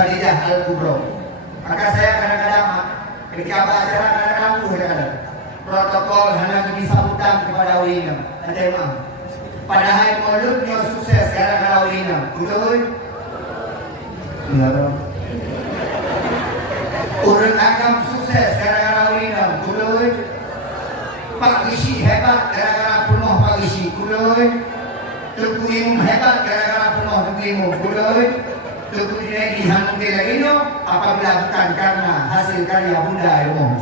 Khadijah Al-Kubro. Maka saya kadang-kadang ketika acara kadang-kadang kadang protokol hanya disambutan kepada ulina. Ada mah. Padahal mauludnya sukses gara-gara ulina. Betul? Betul. Urut agam sukses gara-gara ulina. Betul? Pak Gishi hebat gara-gara penuh Pak Gishi. Betul? Tuku Imam hebat gara-gara penuh Tuku Imam. Betul? Tuku Dinegi Hanum Delagino apabila bukan karena hasil karya Bunda Umum.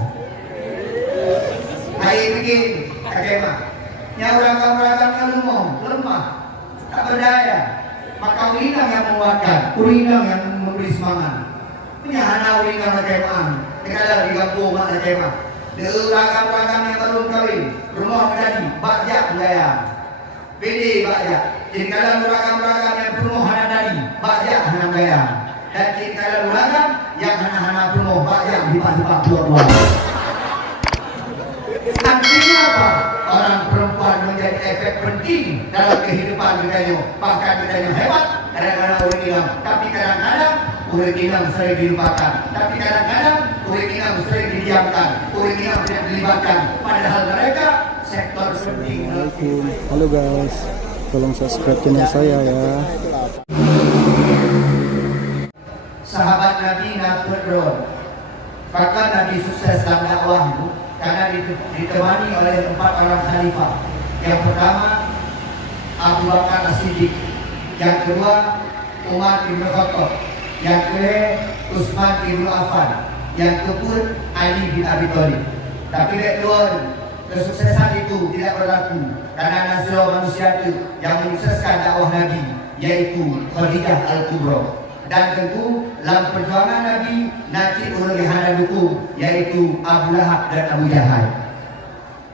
Hai bikin kakema. Nyawragam-ragam yang umum lemah, tak berdaya. Maka urinang yang menguatkan, urinang yang memberi semangat. Punya hana urinang kakema. Dekala di kampung mak kakema. Ragam-ragam yang belum kawin, rumah menjadi bakjak budaya. Pilih bakjak. Jadi kalau ragam-ragam yang penuh hana dari bakjak hana gaya. Dan jadi kalau ragam yang hana-hana penuh bakjak lipat-lipat dua-dua. Artinya apa? Orang perempuan menjadi efek penting dalam kehidupan kita. Bahkan kita yang hebat kadang-kadang orang bilang, tapi kadang-kadang orang bilang sering dilupakan. Tapi kadang-kadang orang bilang sering didiamkan. Orang bilang tidak dilibatkan. Padahal mereka sektor penting. Halo guys, tolong subscribe channel saya ya. Sahabat Nabi Nabi bahkan Nabi sukses dalam dakwah karena ditemani oleh 4 orang khalifah. Yang pertama Abu Bakar As-Siddiq, yang kedua Umar bin Khattab, yang ketiga Utsman bin Affan, yang keempat Ali bin Abi Thalib. Tapi kedua kesuksesan itu tidak berlaku karena nasrul manusia itu yang menyukseskan dakwah Nabi, yaitu Khadijah Al-Kubro. Dan tentu dalam perjuangan Nabi nanti oleh hana dukung, yaitu Abu Lahab dan Abu Jahal.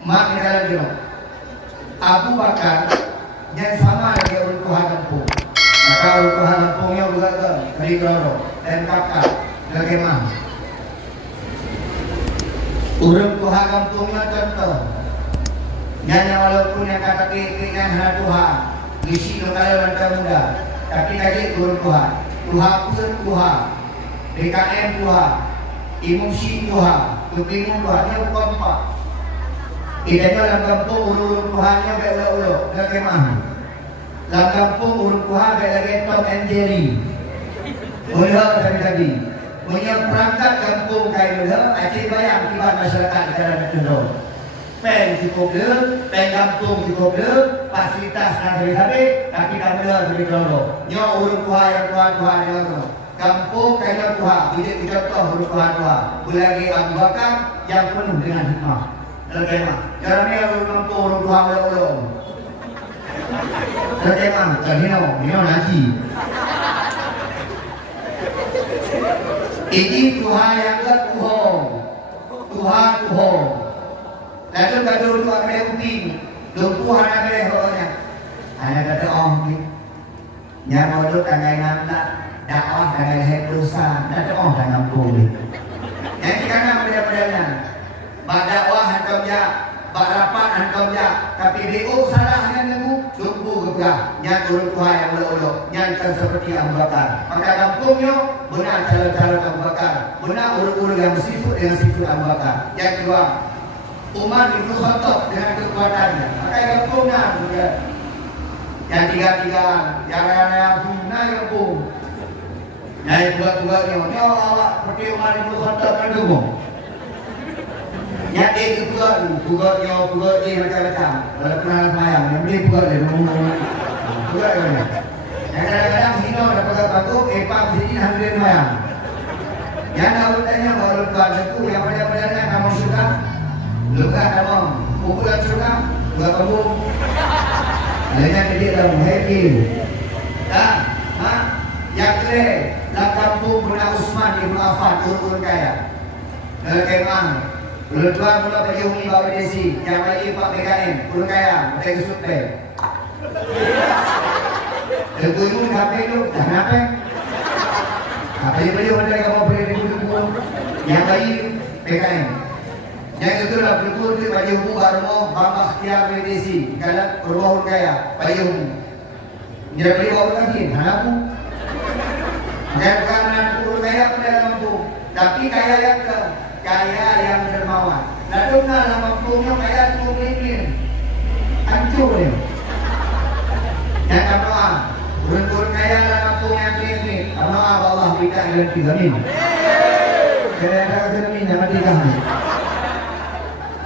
Mak dalam jenak Abu Bakar yang sama lagi orang Tuhan kampung. Maka orang Tuhan kampungnya juga ke Kerigoro dan kakak bagaimana orang Tuhan kampungnya contoh nyanyi walaupun yang kata keinginan hana Tuhan ngisi lokal lantai muda, tapi kaji orang Tuhan Tuhan pun Tuhan, DKM Tuhan, Imam Syih Tuhan, Kepimum Tuhan, dia kompak. Idanya dalam kampung urut Tuhannya berulo-ulo, gak kemah. Dalam kampung urut Tuhan kayak Tom and Jerry. Ulo tadi. Punya perangkat kampung kayak ulo, acik bayang kibat masyarakat di dalam itu. Pen cukup dulu, pen kampung cukup dulu, fasilitas nanti habis, tapi kami lebih dulu. Nyo urut Tuhan yang Tuhan yang kampung kayak Tuhan, tidak contoh urut Tuhan. Lagi Abu Bakar yang penuh dengan hikmah. Bagaimana? Caranya urut kampung urut Tuhan dulu. Bagaimana? Caranya nanti. Ini Tuhan yang Tuhan, Tuhan. Lalu kalau itu ada uting, lumpuh ada berehornya. Ada kata ni, yang modal tangan nampak dakwah tangan hebusa, ada tangan pulih. Yang kita beda-bedanya, dakwah hantam ya, rapat hantam ya, tapi DO salahnya nemu lumpuh gebrak. Yang urut Tuhan yang beruluk, yang seperti Abu Bakar. Maka kampungnya benar cara-cara Abu Bakar, benar urut-urut yang bersifat dengan sifat Abu Bakar. Yang kedua, Umar bin Khattab dengan kekuatannya, maka kampungnya juga. Yang tiga-tiga, yang punya kampung. Yang dua-duanya, ni awak seperti Umar bin Khattab mendukung. Yang kedua, pugatnya macam-macam. Kalau pernah semayang, yang beli pugat dia ngomong. Pugat dia. Yang kadang-kadang sini ada pugat batu, pak sini hampir semayang. Yang nak bertanya baru pugat itu, yang pada-padanya kamu suka. Luka kamu, pukulan suka, buat kamu. Lainnya jadi dalam happy. Yang kedua, dalam kampung pernah Utsman bin Affan turun kaya. Kemang, Letuan mula bagi umi bawa desi, yang lagi Pak BKM, turun kaya, mereka sudah. Letuan HP itu, dah apa? Apa yang beliau mereka mau beri ribu-ribu, yang lagi BKM. Yang itu lah berikut di baju umum baru mau bambah tiap medisi kalau berbohong kaya baju umum. Jadi beli bawa lagi, hanaku. Saya bukan menantu kaya pada kampung, tapi kaya yang kaya yang dermawan. Lalu dalam kampungnya kaya mungkin hancur ya. Yang kedua, urun kaya dalam kampung yang ini, karena Allah berikan dan dijamin. Kaya dijamin yang ketiga.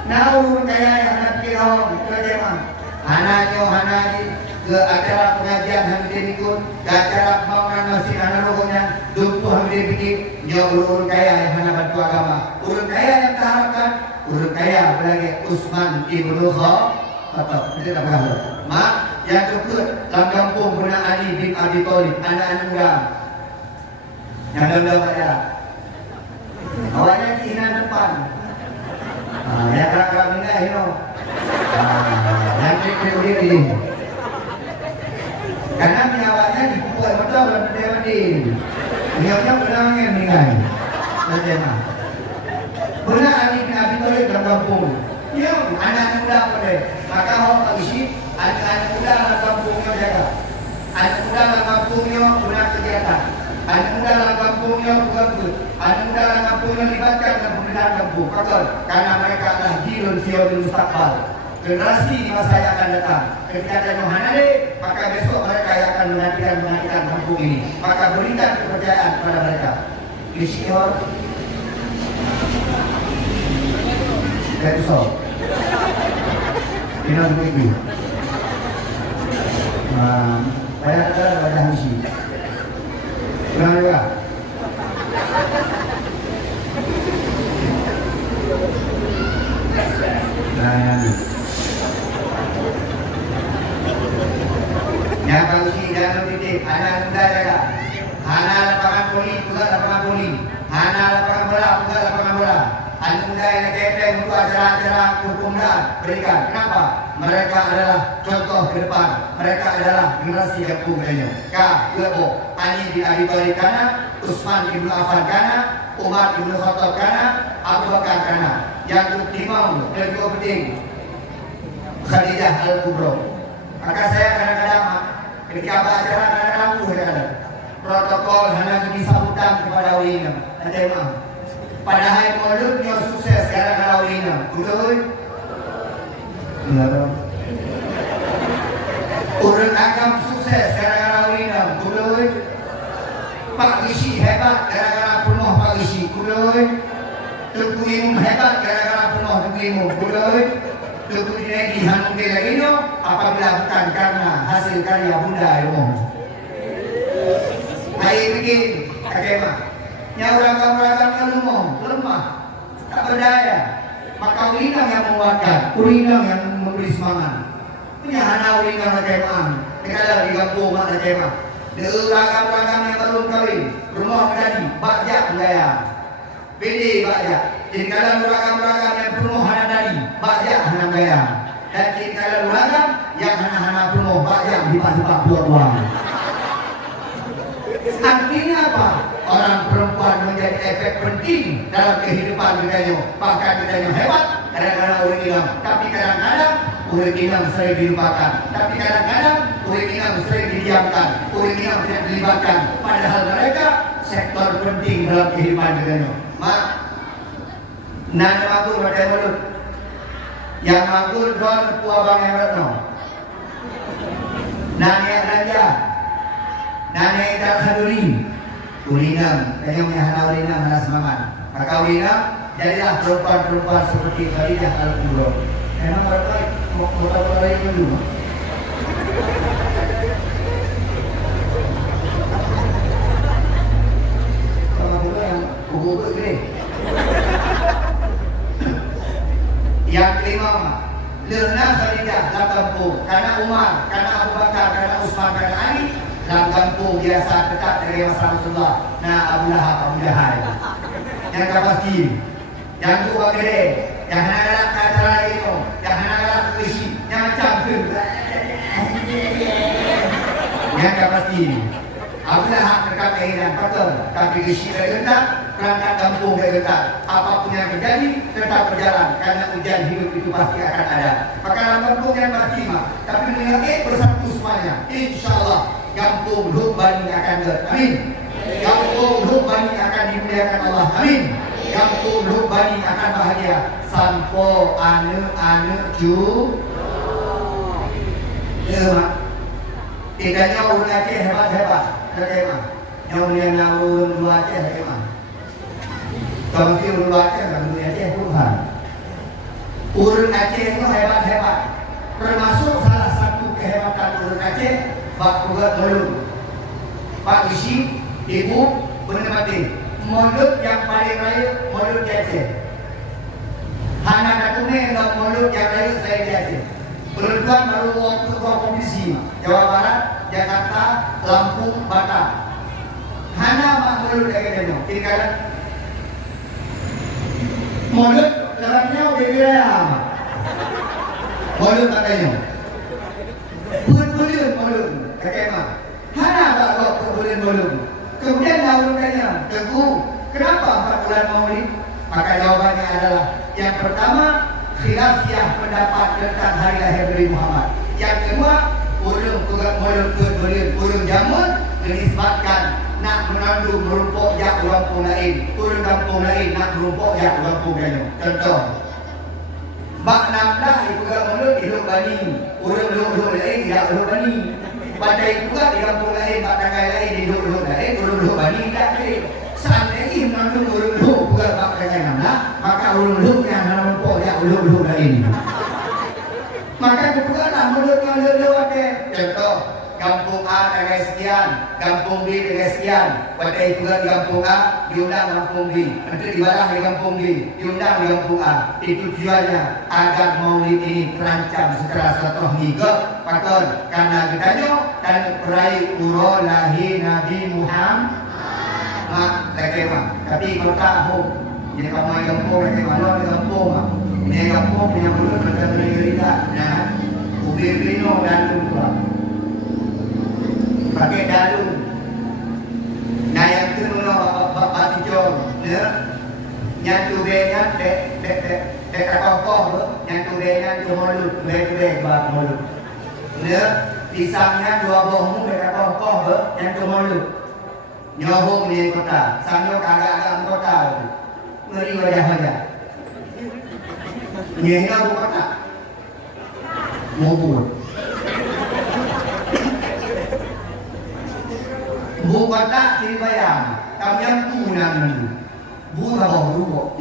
Nah urun kaya yang anak kirau kerja anak ke acara pengajian hamil ikut, ke acara pembangunan masjid anak rokoknya, dumpuh hamil bikin, urun kaya yang hana bantu agama. Urun kaya yang terharapkan, urun kaya apalagi Utsman ibnu Khattab. Itu tak berapa. Mak yang kedua dalam kampung pernah Ali bin Abi Thalib, anak muda. Yang dalam pada awalnya keinginan depan. Yang kerap-kerap minta yang diri. Karena penyawatnya dibuat betul dalam mandi. Penyawatnya pernah meninggal. Bagaimana? Pernah Ali bin Abi Thalib dalam kampung. Ya, anak muda pada. Maka orang mengisi anak muda dalam kampungnya jaga. Anak muda dalam kampungnya guna kegiatan. Anak muda dalam kampungnya bukan. Anak muda dalam kampungnya libatkan dalam pemerintahan kampung. Betul. Karena mereka adalah jilun siul mustaqbal. Generasi di masa yang akan datang. Ketika ada Yohanade, maka besok mereka yang akan menantikan kampung ini. Maka berikan kepercayaan kepada mereka. Isyihor dan so. Ini begitu. Saya ada wajah misi. Pernah juga. Yang kali jangan titik, anak muda jaga. Anak lapangan poli, juga lapangan poli. Anak lapangan bola, juga lapangan bola. Anak muda yang kepeng untuk acara-acara kepemudaan berikan. Kenapa? Mereka adalah contoh ke depan. Mereka adalah generasi yang pemudanya. Kebo, Ali bin Abi Thalib kana, Utsman ibnu Affan kana, Umar ibnu Khattab kana, Abu Bakar kana. Yang kelima dan juga penting, Khadijah Al-Kubra. Maka saya kadang-kadang ketika acara kadang-kadang ada protokol hanya disambutan kepada ulina. Ada mah. Padahal mulutnya sukses gara-gara ulina. Betul? Betul. Urut agam sukses gara-gara ulina. Betul? Pak Gisi hebat gara-gara penuh Pak Gisi. Betul? Tuku imum hebat gara-gara penuh tuku imum. Betul? Tuku dinegi hanung lagi apabila bukan karena hasil karya bunda ilmu. Hai bikin kakema. Nyawragam-ragam lemah, tak berdaya. Maka ulinang yang menguatkan, ulinang yang memberi semangat. Punya hana ulinang kakema. Dekala di kampung mak kakema. Ragam-ragam yang baru kawin, rumah menjadi bakjak gaya. Pilih bakjak. Jadi kalau ragam-ragam yang penuh hana dari bakjak hana gaya. Dan jadi kalau ragam yang hana-hana penuh bakjak dipak-dipak buat uang. Artinya apa? Orang perempuan menjadi efek penting dalam kehidupan kita. Bahkan kita hebat kadang-kadang orang hilang. Tapi kadang-kadang orang hilang sering dilupakan. Tapi kadang-kadang orang hilang sering didiamkan. Orang hilang tidak dilibatkan. Padahal mereka sektor penting dalam kehidupan kita. Mak, nana aku pada mulut. Yang aku don puabang yang retno. Nanya raja. Nana kita khaduri ulinam, kayaknya hana ulinam hana semangat. Maka ulinam jadilah perempuan-perempuan seperti Khadijah Al-Kubra. Memang mereka mau lain dulu. Sama juga yang kubu gede. Yang kelima, lerna Khadijah dalam kampung. Karena Umar, karena Abu Bakar, karena Utsman, karena Ali. Dalam kampung biasa tetap dari Rasulullah. Nah, Abu Lahab, Abu Jahal. Yang pasti, yang tua gede, yang hana acara itu, yang hana puisi, yang macam tu. Yang pasti, Abu Lahab dekat kehidupan betul, tapi isi dari dekat, perangkat kampung dari dekat. Apapun yang terjadi tetap berjalan karena ujian hidup itu pasti akan ada. Maka dalam kampung yang pasti mah, tapi dengan bersatu semuanya, insya Allah. Kampung Luk Bani akan ber. Amin. Amin. Kampung Luk Bani akan bahagia. Sampo ane ju. Ya mak. Tidaknya urun Aceh hebat-hebat. Terima. Yang mulia urun dua Aceh terima. Kalau si urun dua Aceh kan urun Aceh Tuhan. Urun Aceh itu hebat-hebat. Termasuk salah satu kehebatan urun Aceh Pak Tugas Mulut. Pak Isi, Ibu, menikmati mulut yang paling raya, mulut di Aceh. Hana Natume dan mulut yang raya saya di Aceh. Perempuan baru waktu kompetisi Jawa Barat, Jakarta, Lampung, Batam. Hana mak mulut yang kena. Kiri kanan. Mulut dalamnya udah bilang. Mulut katanya. Mulut, kakek mak. Hana tak kau mulut. Kemudian dahulukannya, teguh. Kenapa 4 bulan maulid? Maka jawabannya adalah yang pertama, khilafiyah pendapat tentang hari lahir Nabi Muhammad. Yang kedua, urung jamun menisbatkan nak menandu merumpuk jak kampung lain. Urung kampung lain nak merumpuk jak kampung lain. Contoh. Bak 16 ibu mulut hidup bani. Urung hidup lain tidak hidup bani. Badai juga di kampung lain, batangai lain di hidup lain, urung bani tidak kira. Seandainya menandu urung bukan batangai nana, maka urung yang merumpuk jak urung lain. Maka kebukalah mulut ada. Contoh, kampung A dengan sekian, kampung B dengan sekian. Badai juga di kampung A, diundang kampung B. Menteri ibadah di kampung B, diundang di kampung A. Itu tujuannya agar maulid ini terancam secara silaturahmi ke pakon. Karena kitanya dan peraih uro lahir Nabi Muhammad. Tapi kau tahu, jadi kamu yang kampung, di kampung. Ini kampung punya mulut macam cerita. Nah, ubi pino dan lupa. Pakai dalu. Nah yang itu bapak tijong, ya. Yang tu benya dek kokoh, yang tu benya tu mulut, dek bak mulut. Ya, pisangnya 2 bohmu dek kokoh, yang tu mulut. Nyohong di kota, sambil kagak kota. Ngeri wajah. Nyehnya bukan tak Mubur bukan tak ciri bayang kami yang tunang bukan bau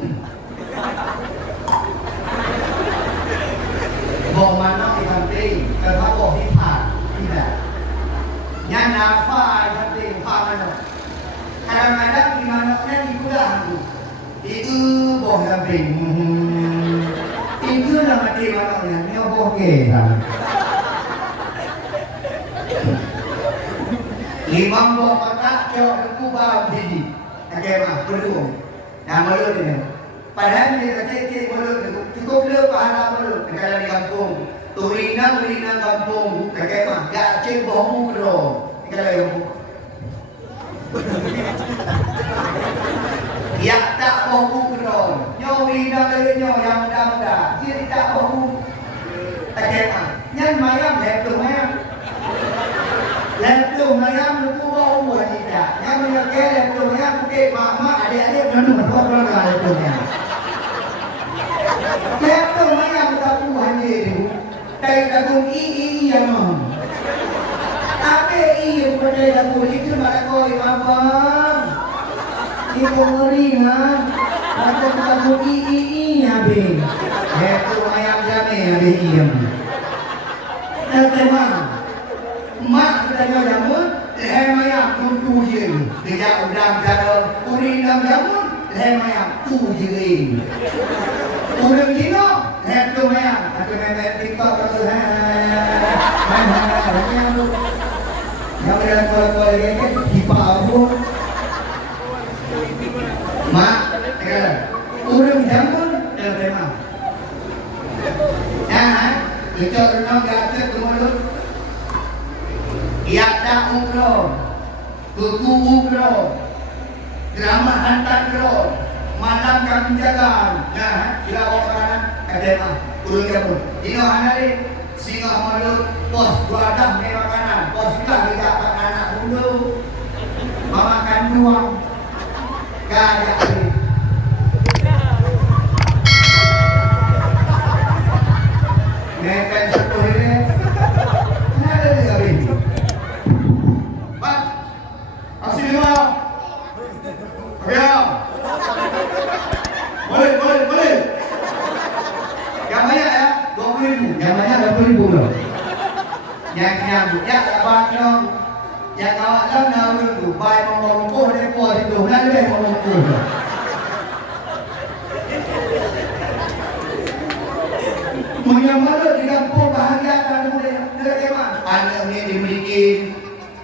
bau mana di penting kenapa bau di part tidak yang nafa di penting part mana kadang-kadang di mana di kuda itu bau yang penting itu nama dia maknanya nyoboke kan. 5 buah kotak cok aku bawa biji. Okey mah berdua. Nah mulut ini. Padahal dia kecil mulut cukup le pahala mulut kalau di kampung. Turina kampung. Okey mah gak cek bohong bro. Kalau yang ya tak bohong bro. Nyawina le yang muda. Dia tak bohong. Okey mah. Nyan mayam letung mayam. Letung mayam lu bawa buat tidak. Yang menyake letung mayam ke mama adik-adik nanu berkorban letungnya. Letung mayam tak buat diri. Tai tagung ii yang mau. Apa ii bukan tai tagung itu pada koi abang. Ibu ngeri mah. Ada tagung ii habis. Letung mayam jame habis iem. Letung mak katanya jamun, leher mayam tu je. Dia udang jara, urinam jamun, leher mayam tu je. Urang gino, leher tu mayam. Aku memang TikTok tu yang ada kalau ini tipa aku. Mak, urang jamun, leher mayam. Kita renang gata kemulut. Iada umroh, buku umroh, drama hantar umroh, malam kami jaga. Nah, bila orang ada mah, urut kamu. Ini mana ni? Singa mulut, bos dua dah ni makanan, bos lah kita makan anak dulu, makan doang, gaya ni. Oke. Boleh. Yang banyak ya, 20.000. Yang banyak 20.000 loh. Yang ya abang yang awak dah dulu, baik mengomong depo itu, nanti deh ngomong. Punya mana di kampung bahagia kan negara kemana? Anak ini dimiliki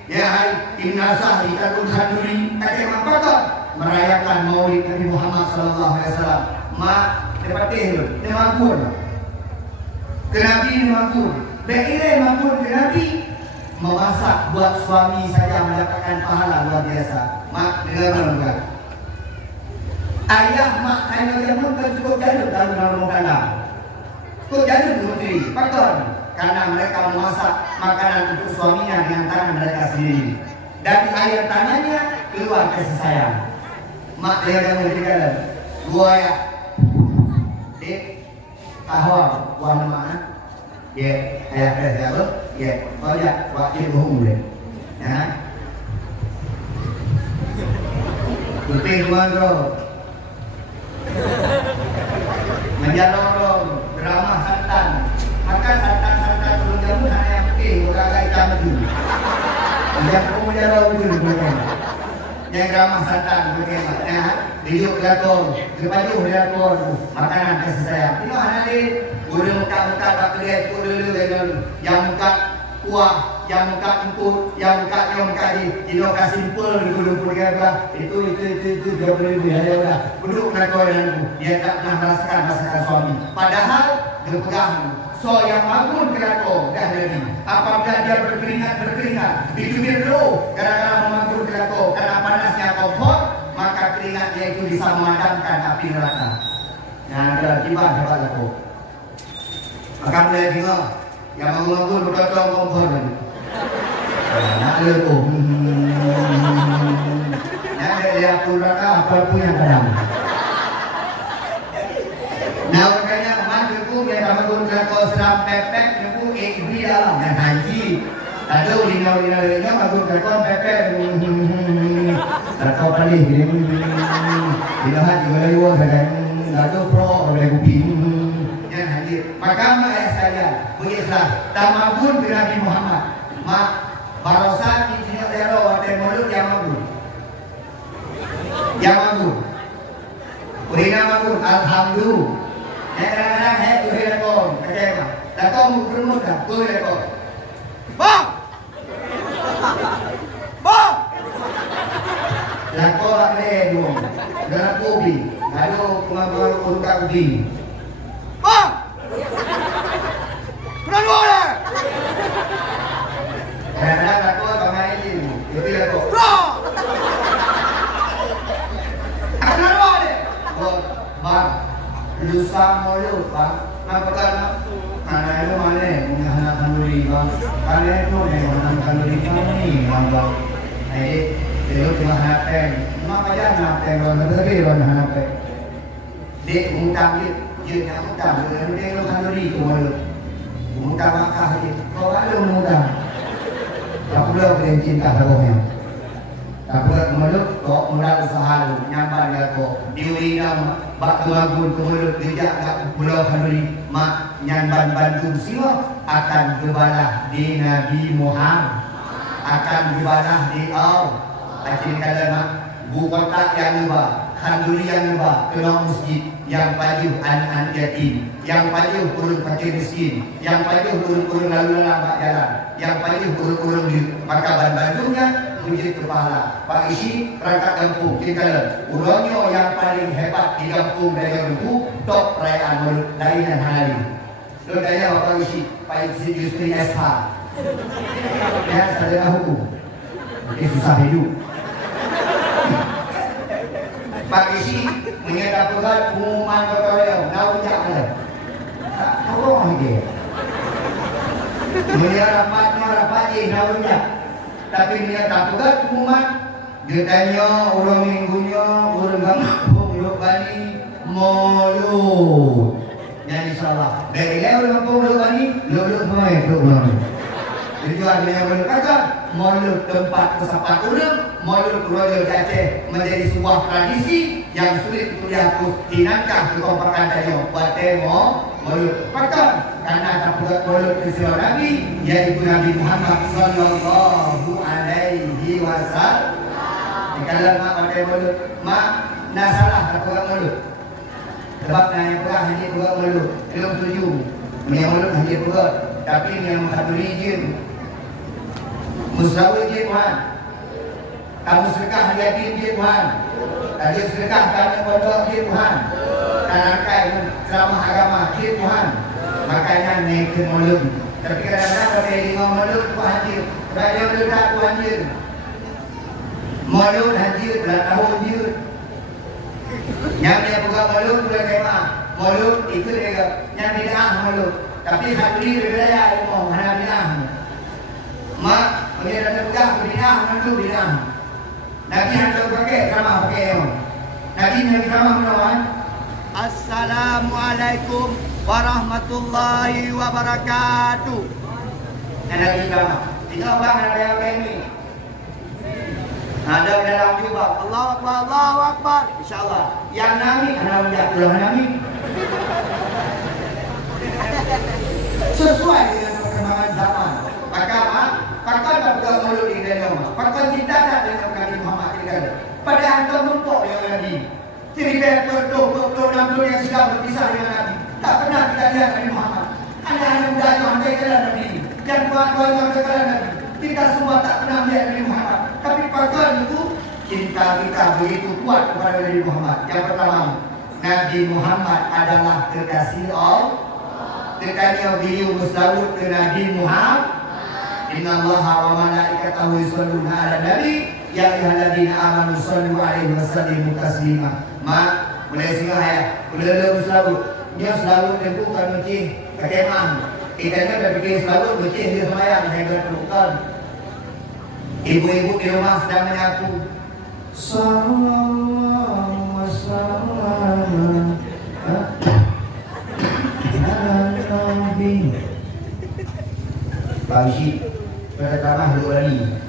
ya hari Timnasah di Kampung Kanduri, kata apa kok? Merayakan Maulid Nabi Muhammad sallallahu alaihi wasallam. Mak depatin, dia makmur. Kenabi dia makmur. Bekire makmur kenabi memasak buat suami saja mendapatkan pahala luar biasa. Mak dengar enggak? Ayah mak hanya yang pun cukup jauh dalam rumah tangga. Cukup jauh menteri, faktor karena mereka memasak makanan untuk suaminya dengan tangan mereka sendiri. Dari air tangannya keluar kasih sayang. Mak dia yang memberikan gua ya. Dek, kahwa gua mana? Ya, ayah saya apa? Ya, kau ya, waktu bohong deh. Ya. Putih rumah menjalon drama santan. Maka santan turun jamu hanya yang putih, bukan agak hitam itu. Yang kamu menjalon itu bukan. Yang drama santan bagaimana? Ya, dijuk gaton, baju gaton, makanan kasih sayang. Itu hanya di udah muka bakal itu dulu dengan yang muka kuah, yang muka empuk, yang muka di lokasi simpul dulu itu 20.000 ya udah. Duduk gaton dia tak pernah merasakan suami. Padahal dia pegang so yang bangun keraton dah jadi. Apabila dia berkeringat dicubit dulu gara-gara memanggul keraton karena panasnya kompor, maka keringat dia itu bisa memadamkan api neraka. Nah, ada tiba aku. Maka mulai tengok yang mengganggu berkata kompor tadi. Nak dia tu. Nak dia pun raka apa pun yang kadang. Nah, makanya mantuku dia bangun kau seram pepek aku di dalam dan haji. Ada lina bangun kau pepek. Kau paling gini. Bila haji mulai uang kadang ada pro oleh kuping. Maka ayah saya begitulah tamadun Nabi Muhammad mak barosa di sini ada wadah mulut yang magur urina magur alhamdulillah kadang-kadang tu helakon kacau lakon mukun dah tu helakon bang lakon ada dong dalam kopi lalu kemampuan untuk ubi bang Kurang boleh. Kadang-kadang aku bangai ini, itu aku. Kurang boleh. Bang, lusang mulu, bang. Apa kan? Karena itu mana? Menganak kanduri, bang. Karena itu menganak kanduri kami, bang. Jadi, itu cuma hanapeng. Cuma aja hanapeng, bang. Tapi bang hanapeng. Di mutang dia yang mutang, dia itu kanduri kumulu. Muka makah je. Kau ada muka. Tak perlu kena cinta sabungnya. Tak perlu mulut. Kau mula usaha lu. Nyambar dia kau. Diuri nama. Bak tuagun ke mulut. Dijak kat pulau Kanduri. Mak nyambar Bandung siwa. Akan berbalah di Nabi Muhammad. Akan berbalah di Allah. Acik kata mak. Bukotak yang lebah. Kanduri yang lebah. Kena masjid. Yang pajuh anak-anak yatim, yang pajuh urung fakir miskin, yang pajuh urung lalu lalang jalan, yang pajuh urung di maka Bandungnya menjadi kepala. Pak Isi perangkat kampung kita urangnya yang paling hebat di kampung dari Luku top perayaan mulut lain dan halali. Lodanya Pak Isi, Pak Isi justru SH. Ya saudara hukum. Ini susah hidup. Pak Isi menyatakan pengumuman kotornya, naujak ada. Tak tolong dia. Dia rapat naujak. Tapi dia tak pegat pengumuman. Dia tanya orang minggunya, orang kampung, orang Bani, mulut. Jadi salah. Dari orang kampung, orang Bani, mulut main, mulut. Tujuan yang merupakan mulut tempat pesawat urang, mulut royal Aceh menjadi sebuah tradisi yang sulit untuk dihapus dinangkah ke kompakan tayo patemo mulut pakan karena terbuat mulut peristiwa Nabi yaitu Nabi Muhammad sallallahu alaihi wasallam. Kalau mak pakai mulut, mak nak salah terbuat mulut. Sebab nanya pegang hanya pegang mulut, belum setuju. Punya mulut hanya pegang, tapi yang menghadiri jin. Musrawir jin Tuhan. Kamu sedekah yatim jin Tuhan. Tadi sedekah kamu pondok jin Tuhan. Rangkai ceramah agama jin Tuhan. Makanya naik ke mulut. Tapi kadang-kadang pakai lima mulut Tuhan hadir. Raja meledak Tuhan hadir. Mulut hadir belah tahun hadir. Yang dia pegang mulut boleh kemah. Mulut itu dia yang bid'ah mulut. Tapi hadiri berbeda ilmu hanya bid'ah. Mak dia dah pegang bid'ah mandu bid'ah. Nabi hendak pakai ceramah pakai ilmu. Nabi hendak ceramah menawan. Assalamualaikum warahmatullahi wabarakatuh. Nabi ceramah. Tiga orang ada yang ini. Ada dalam jubah Allahu Akbar, Allahu Akbar. InsyaAllah yang Nabi anak menjatuh Nabi sesuai dengan perkembangan zaman. Maka pakar tak pegang mulut di dalam pakar kita tak dengan Nabi Muhammad tinggal. Pada hantar numpuk dengan Nabi. Jadi berdoa yang sudah berpisah dengan Nabi. Tak pernah kita lihat Nabi Muhammad. Anak-anak muda itu andai jalan Nabi dan tuan-tuan yang jalan Nabi. Kita semua tak pernah melihat Nabi Muhammad. Tapi pakar itu cinta kita begitu kuat kepada Nabi Muhammad. Yang pertama, Nabi Muhammad adalah kekasih Allah. Kekasih beliau mustawud ke Nabi Muhammad. Inna Allah wa malaikatahu yusholluna ala nabi ya ayyuhalladzina amanu shollu alaihi wa sallimu taslima. Mak, boleh singgah ya. Boleh mustawud. Dia selalu tentukan masjid kekemah. Kita ni dah fikir selalu masjid dia semayang saya berpelukan. Ibu-ibu di rumah sedang menyapu. Sallallahu wasallam ala nabi. Pak Syed pada tanah Lurani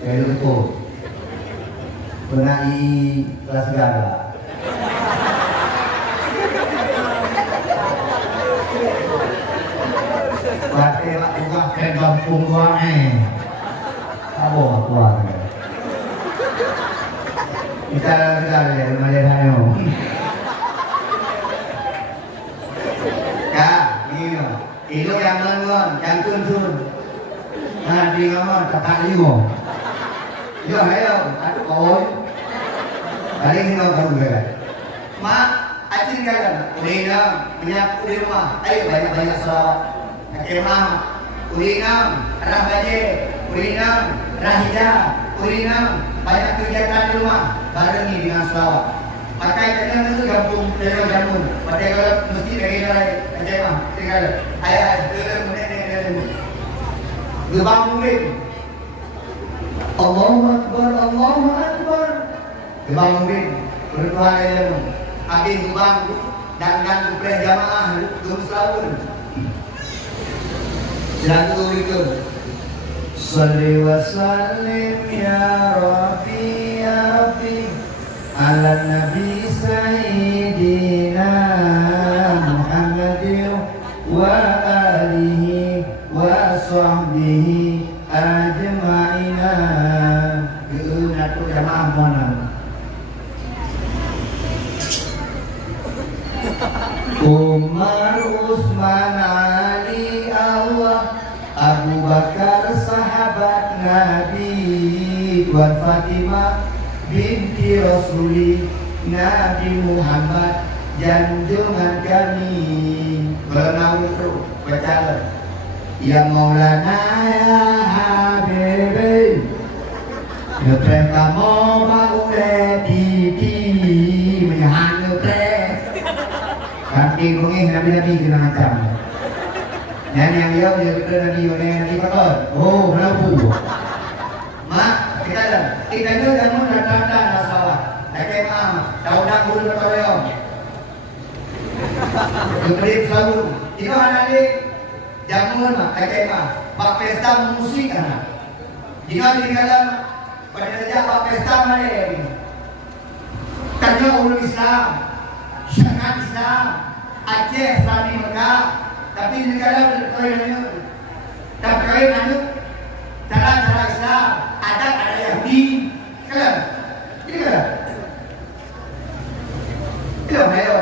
saya lupa penai kelas gala pakai pak buka ke kampung gua apa kuat kita negara ya Malaysia ya ini itu yang lengon yang tun nah di ngomong tak liu yo ayo aku koi paling sih nggak tahu juga mak acil kan udah menyapu di rumah ayo banyak selawat kakek mama urinam arah baje urinam rahija urinam banyak kegiatan di rumah barengi dengan selawat maka kadang itu gabung dengan jamun pada kalau mesti kayak gini lagi kakek mah tinggal ayah Gebang mungkin Allahu Akbar, Allahu Akbar. Gebang mungkin berdoa ilmu. Habis gebang dan kumpul jamaah dum selawun. Satu itu. Salli wa sallim ya Rabbi ya Rabbi ala Nabi Sayyidina Muhammadin wa alihi wa sahbihi ajma'ina. Keunatu jamaah mana? Umar, Utsman, Ali, Allah, Abu Bakar sahabat Nabi, Tuan Fatimah binti Rasuli, Nabi Muhammad janjungan kami. Bernaung itu berjalan. Ya Maulana ya Habibi, ngepreh kamu baule titi menyahan ngepreh. Kanti bungi nabi-nabi kena macam. Yang dia betul nabi pakar. Oh, berlaku. Mak, kita itu jamu rata-rata nasawat. Kakek mah, daun-daun bulu berkoreom. Kemudian selalu, jika anak jamu mah, kakek mah. Pak pesta musik anak. Jika di dalam pada saja Pak pesta mana? Tanya ulul Islam, syariat Islam, Aceh Islam di Mekah. Tapi di dalam tak kaya anu cara Islam, adat ada Yahudi, kan? Iya. Iya, ayo.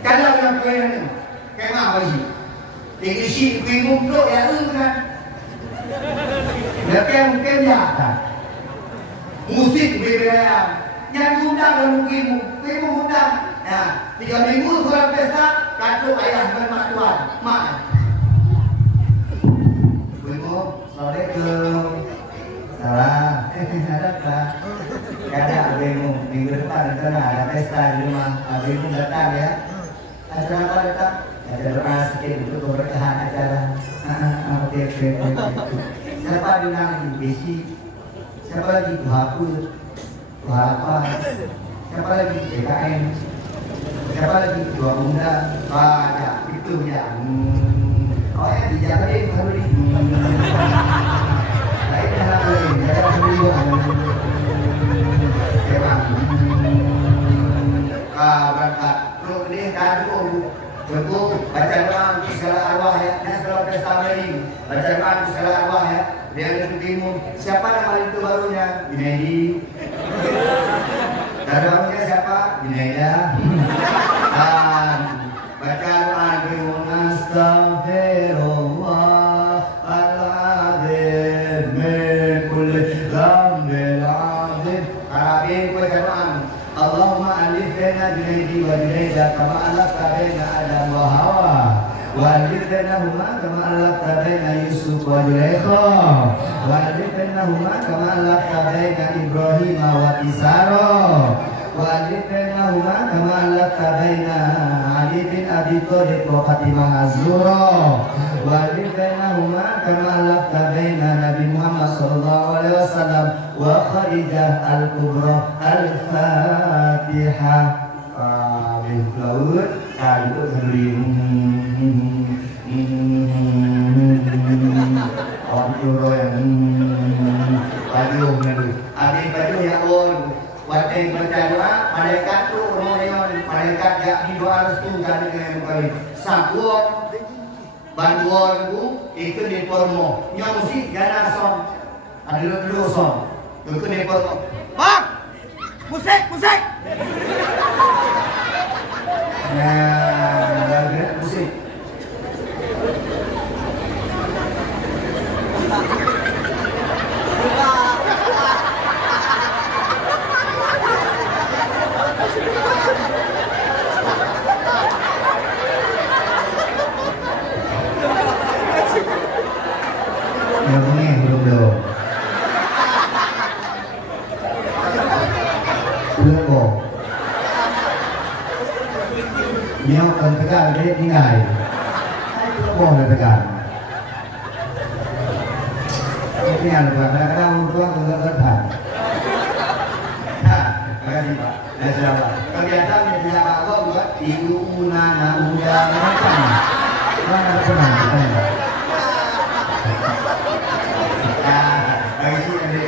Kalau yang kaya anu, kayak apa sih? Jadi si bingung tu ya kan? Lepas mungkin ya kan? Musik berbeda. Yang undang dan bingung undang. Nah, 3 minggu kurang pesta, kacau ayah dan mak tuan, mak. Assalamualaikum. Salam. Ada tak? Ada abengmu. Minggu depan ada pesta di rumah. Abengmu datang ya. Acara apa datang? Ada doa sedikit untuk keberkahan acara. Oke. Siapa dinang besi? Siapa lagi Tuhaku? Tuhaku? Siapa lagi DKM? Siapa lagi Dua Bunda? Banyak itu ya. Oh ya dijagain baru di. Lain hal lain. Jangan dulu. Memang. Berangkat. Terus ini kadu. Betul. Baca doa untuk segala arwah ya. Dan segala pesta wedding. Baca doa untuk segala arwah ya. Dia ada timur. Siapa nama itu barunya? Binedi. Dan barunya siapa? Bineda. Baca doa untuk Astaghfirullah al-azim min kulli dhanbin azim. Arabin baca doa. Allahumma alif baina Junaidi wa Junaida kama alafta baina Adam wa Hawa wa alif bainahuma kama alafta baina Yusuf wa Zulaikha wa alif bainahuma kama alafta baina Ibrahim wa Isara wa alif bainahuma kama alafta baina Ali bin Abi Thalib wa Fatimah Az-Zura wa alif bainahuma kama alafta baina Nabi Muhammad sallallahu alaihi wasallam wa Khadijah al-Kubra al-Fatihah. Amin. Laut kayu sering. On euro yang baju nanti. Abi baju ya on. Waktu baca doa, malaikat tu royon, malaikat ya di doa restu jadi dengan baik. Sakuan bantuan bu itu di pormo. Yang musik gana song. Ada dulu song. Itu di pormo. Bang, musik. Nah, musik. Belum. Nếu cần tất cả cái như này, nó bỏ được tất cả. Cái này là phải đau quá rất thẳng. Cái gì vậy? Đây là apa? Kegiatan yang dilakukan buat ibu anak muda macam. Mana pernah? Bagi ini.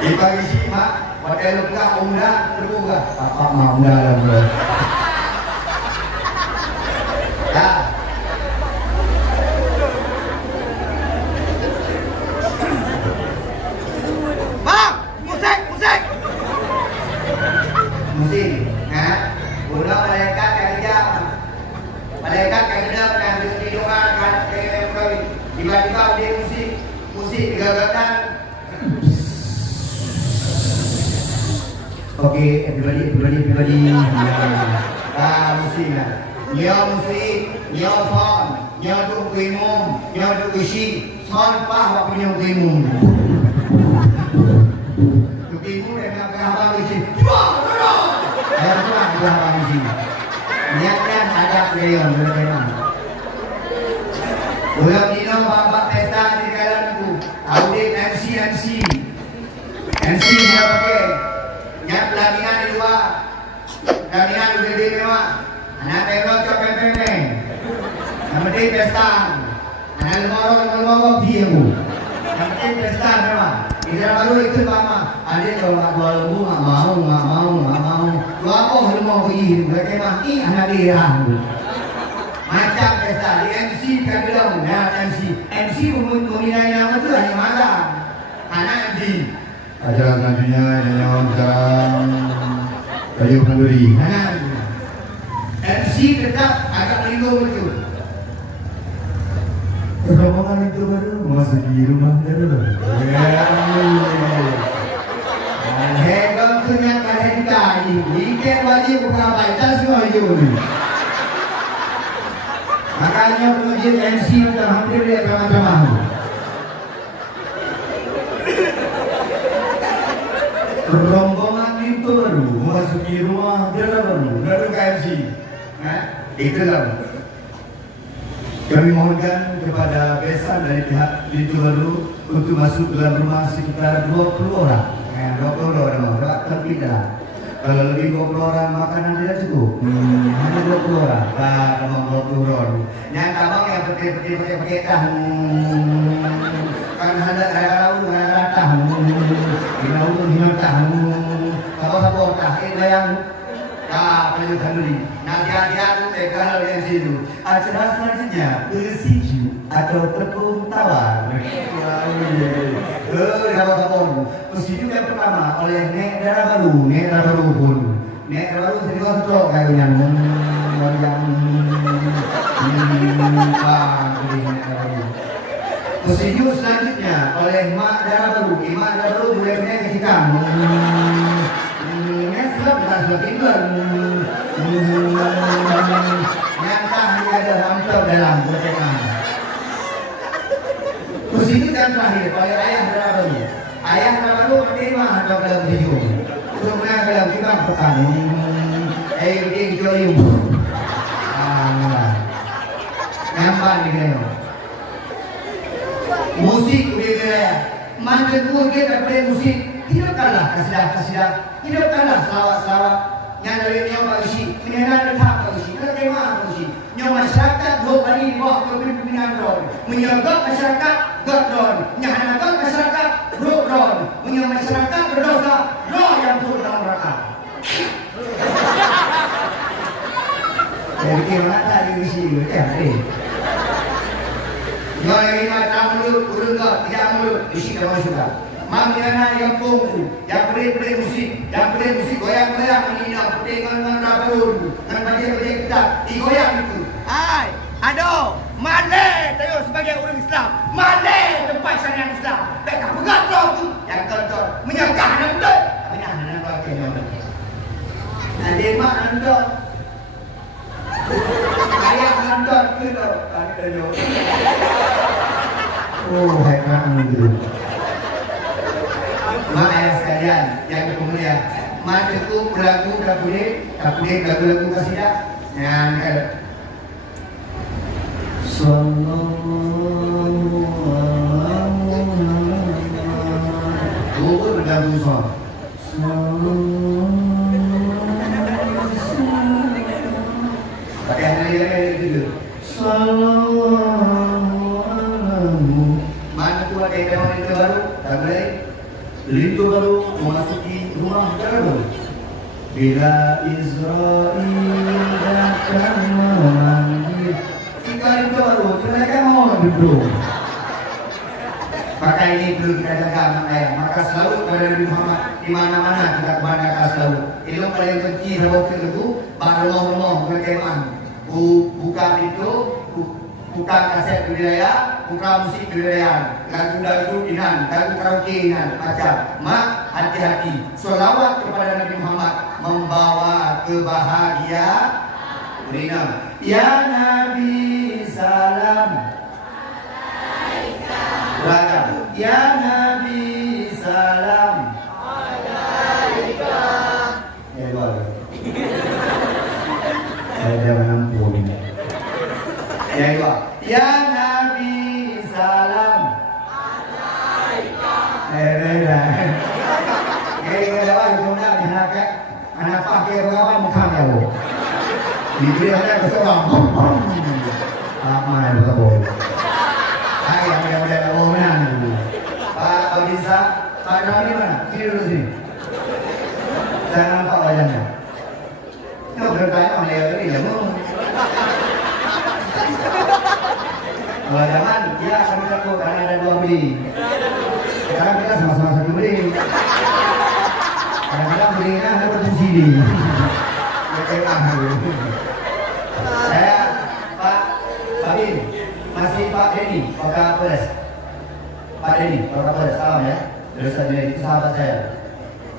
Dibagi si mak, pada luka muda terbuka. Apa mak muda lah bro. Musik, udah malaikat yang hijab, malaikat yang hijab yang didoakan tiba-tiba dia musik gagasan. Oke, everybody. Musik lah. Musik, phone, duk minum, duk isi, sampah waktu minum. Duk minum dengan apa isi? Abang di sini. Niatkan ada beliau benar. Ulang dino bapak pesta di dalamku. Audit MC. MC siapa ke? Nyat laminan di luar. Laminan UBD memang. penting pesta. Anak lemoro biru. Yang penting pesta memang. Tidak baru ikut mama. Adik kalau nggak dua lembu nggak mau. Dua aku mau pergi. Mereka mati anak dia. Macam pesta di MC kan bilang ya MC memilih nama tu hanya makan. Anak MC. Acara selanjutnya yang sedang kayu kenduri. Anak MC tetap agak melindung betul. Rombongan itu baru masuk di rumah baru. Hebat punya kalian kali. Ikan wajib buka baca semua itu. Makanya pengujian MC sudah hampir dia ramah-ramah. Rombongan itu baru masuk di rumah dia baru MC. Itulah. Kami mohonkan kepada besan dari pihak Pintu Baru untuk masuk dalam rumah sekitar 20 orang. 20 orang, terpidah. Kalau lebih 20 orang makanan tidak cukup. Hanya 20 orang. Kalau 20 orang. Yang abang yang pakai tahu. Karena ada laut, ada tahu. Hina tahu. Apa tahu yang penyusupan dulu. Nanti ada tegal yang situ. Acara selanjutnya bersiju atau tepung tawar. Bersiju yang pertama oleh Nek Dara Baru pun. Nek Dara Baru jadi kontrol kayaknya. Bersiju selanjutnya oleh Mak Dara Baru. Mak Dara Baru boleh naik ke hitam. Sudah tinggal yang terakhir ada amplop dalam bertekan. Terus ini kan terakhir oleh ayah baru menerima atau dalam video. Sebenarnya dalam kita pekan. Dia join. Nampak ni kan? Musik dia mana tu dia dapat musik. Tidak kalah kasidah. Tidak kalah selawat. Yang dari yang bagusy, menyenangkan tak bagusy. Kita kemana bagusy? Yang masyarakat dua kali di bawah kepimpinan Ron. Menyergap masyarakat Ron. Menyahankan masyarakat Ron. Menyergap masyarakat berdosa Ron yang turun dalam neraka. Jadi mana tadi isi ya? Yang ini macam mulut, tidak mulut, isi dalam sudah. Manggilana yang pungku, yang beri musik, goyang-goyang ini nak dengan rapur, dengan baca-baca kitab, digoyang itu. Hai, aduh, mana tayo sebagai orang Islam, mana tempat syariat Islam, mereka pegang tu, yang kotor, menyangkah nanti, tapi nak pakai nama. Nanti mak nanti, ayah nanti kita, ada. Oh, hebat ni. Mak ayah sekalian yang bermulia, mak itu lagu lagu kasidah yang lagu song. Pakai hari itu. Mana tu ada yang itu baru, tak boleh. Itu baru memasuki rumah baru. Bila Israel datang memanggil, tinggal itu baru mereka mau duduk. Maka ini perlu kita jaga anak ayah. Maka selalu kepada Nabi Muhammad di mana-mana kita kebanggakan selalu. Itu paling penting waktu itu baru berkemah. Bukan itu. Bukan kaset budaya, bukan musik budaya, lagu inan, lagu karaoke inan, macam. Mak, hati-hati. Selawat kepada Nabi Muhammad membawa kebahagiaan. Rina, ya Nabi salam. Alaika. Ya Nabi salam. Alaika. Ya Allah. Saya menampung. Ya Nabi salam alaika. Anak pakai berapa makan kau? Dia ada keseorang. Lama buka bol. Ayo, mudah-mudahan Allah menang dulu. Pak Abisa, Pak Rami mana? Sini dulu sini. Jangan nampak wajahnya. Itu bertanya oleh Yori, ya mau. Kalau jangan, dia akan takut karena ada dua beli. Sekarang kita sama-sama satu beli. Kadang-kadang belinya ada berfungsi di. Ya kayak saya Pak Bin, masih Pak Denny, Pak Kapolres. Pak Denny, Pak Kapolres, salam ya. Dari Ustaz Denny, itu sahabat saya.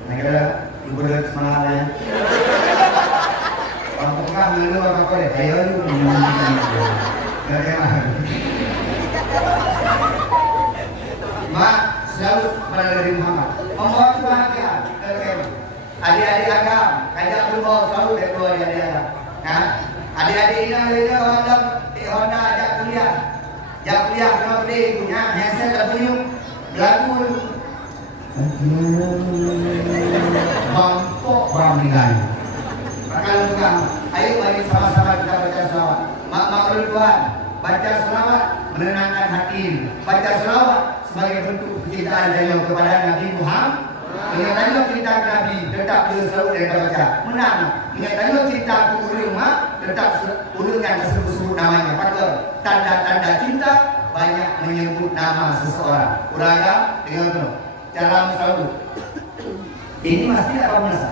Nah kira ibu dari semangatnya. Orang tengah dulu Pak Kapolres, ayo dulu. Mak selalu pada Nabi Muhammad membawa kebahagiaan ke adik-adik agam, kajak berbawa selalu dari dua adik-adik agam. Nah, adik-adik ini ada Honda ajak kuliah, kenapa dia punya handset terpuyung lagu bangkok banglingan. Maka tukang, ayo mari sama-sama kita baca selawat. Maklum Tuhan, baca selawat menenangkan hati. Baca selawat sebagai bentuk kecintaan dari Allah kepada Nabi Muhammad. Ingat tadi cerita Nabi, tetap dia selalu dia baca. Menang. Ingat tadi cerita ulung tetap ulungan disebut namanya. Pada tanda-tanda cinta banyak menyebut nama seseorang. Uraga dengan penuh. Cara selalu. Ini masih apa merasa?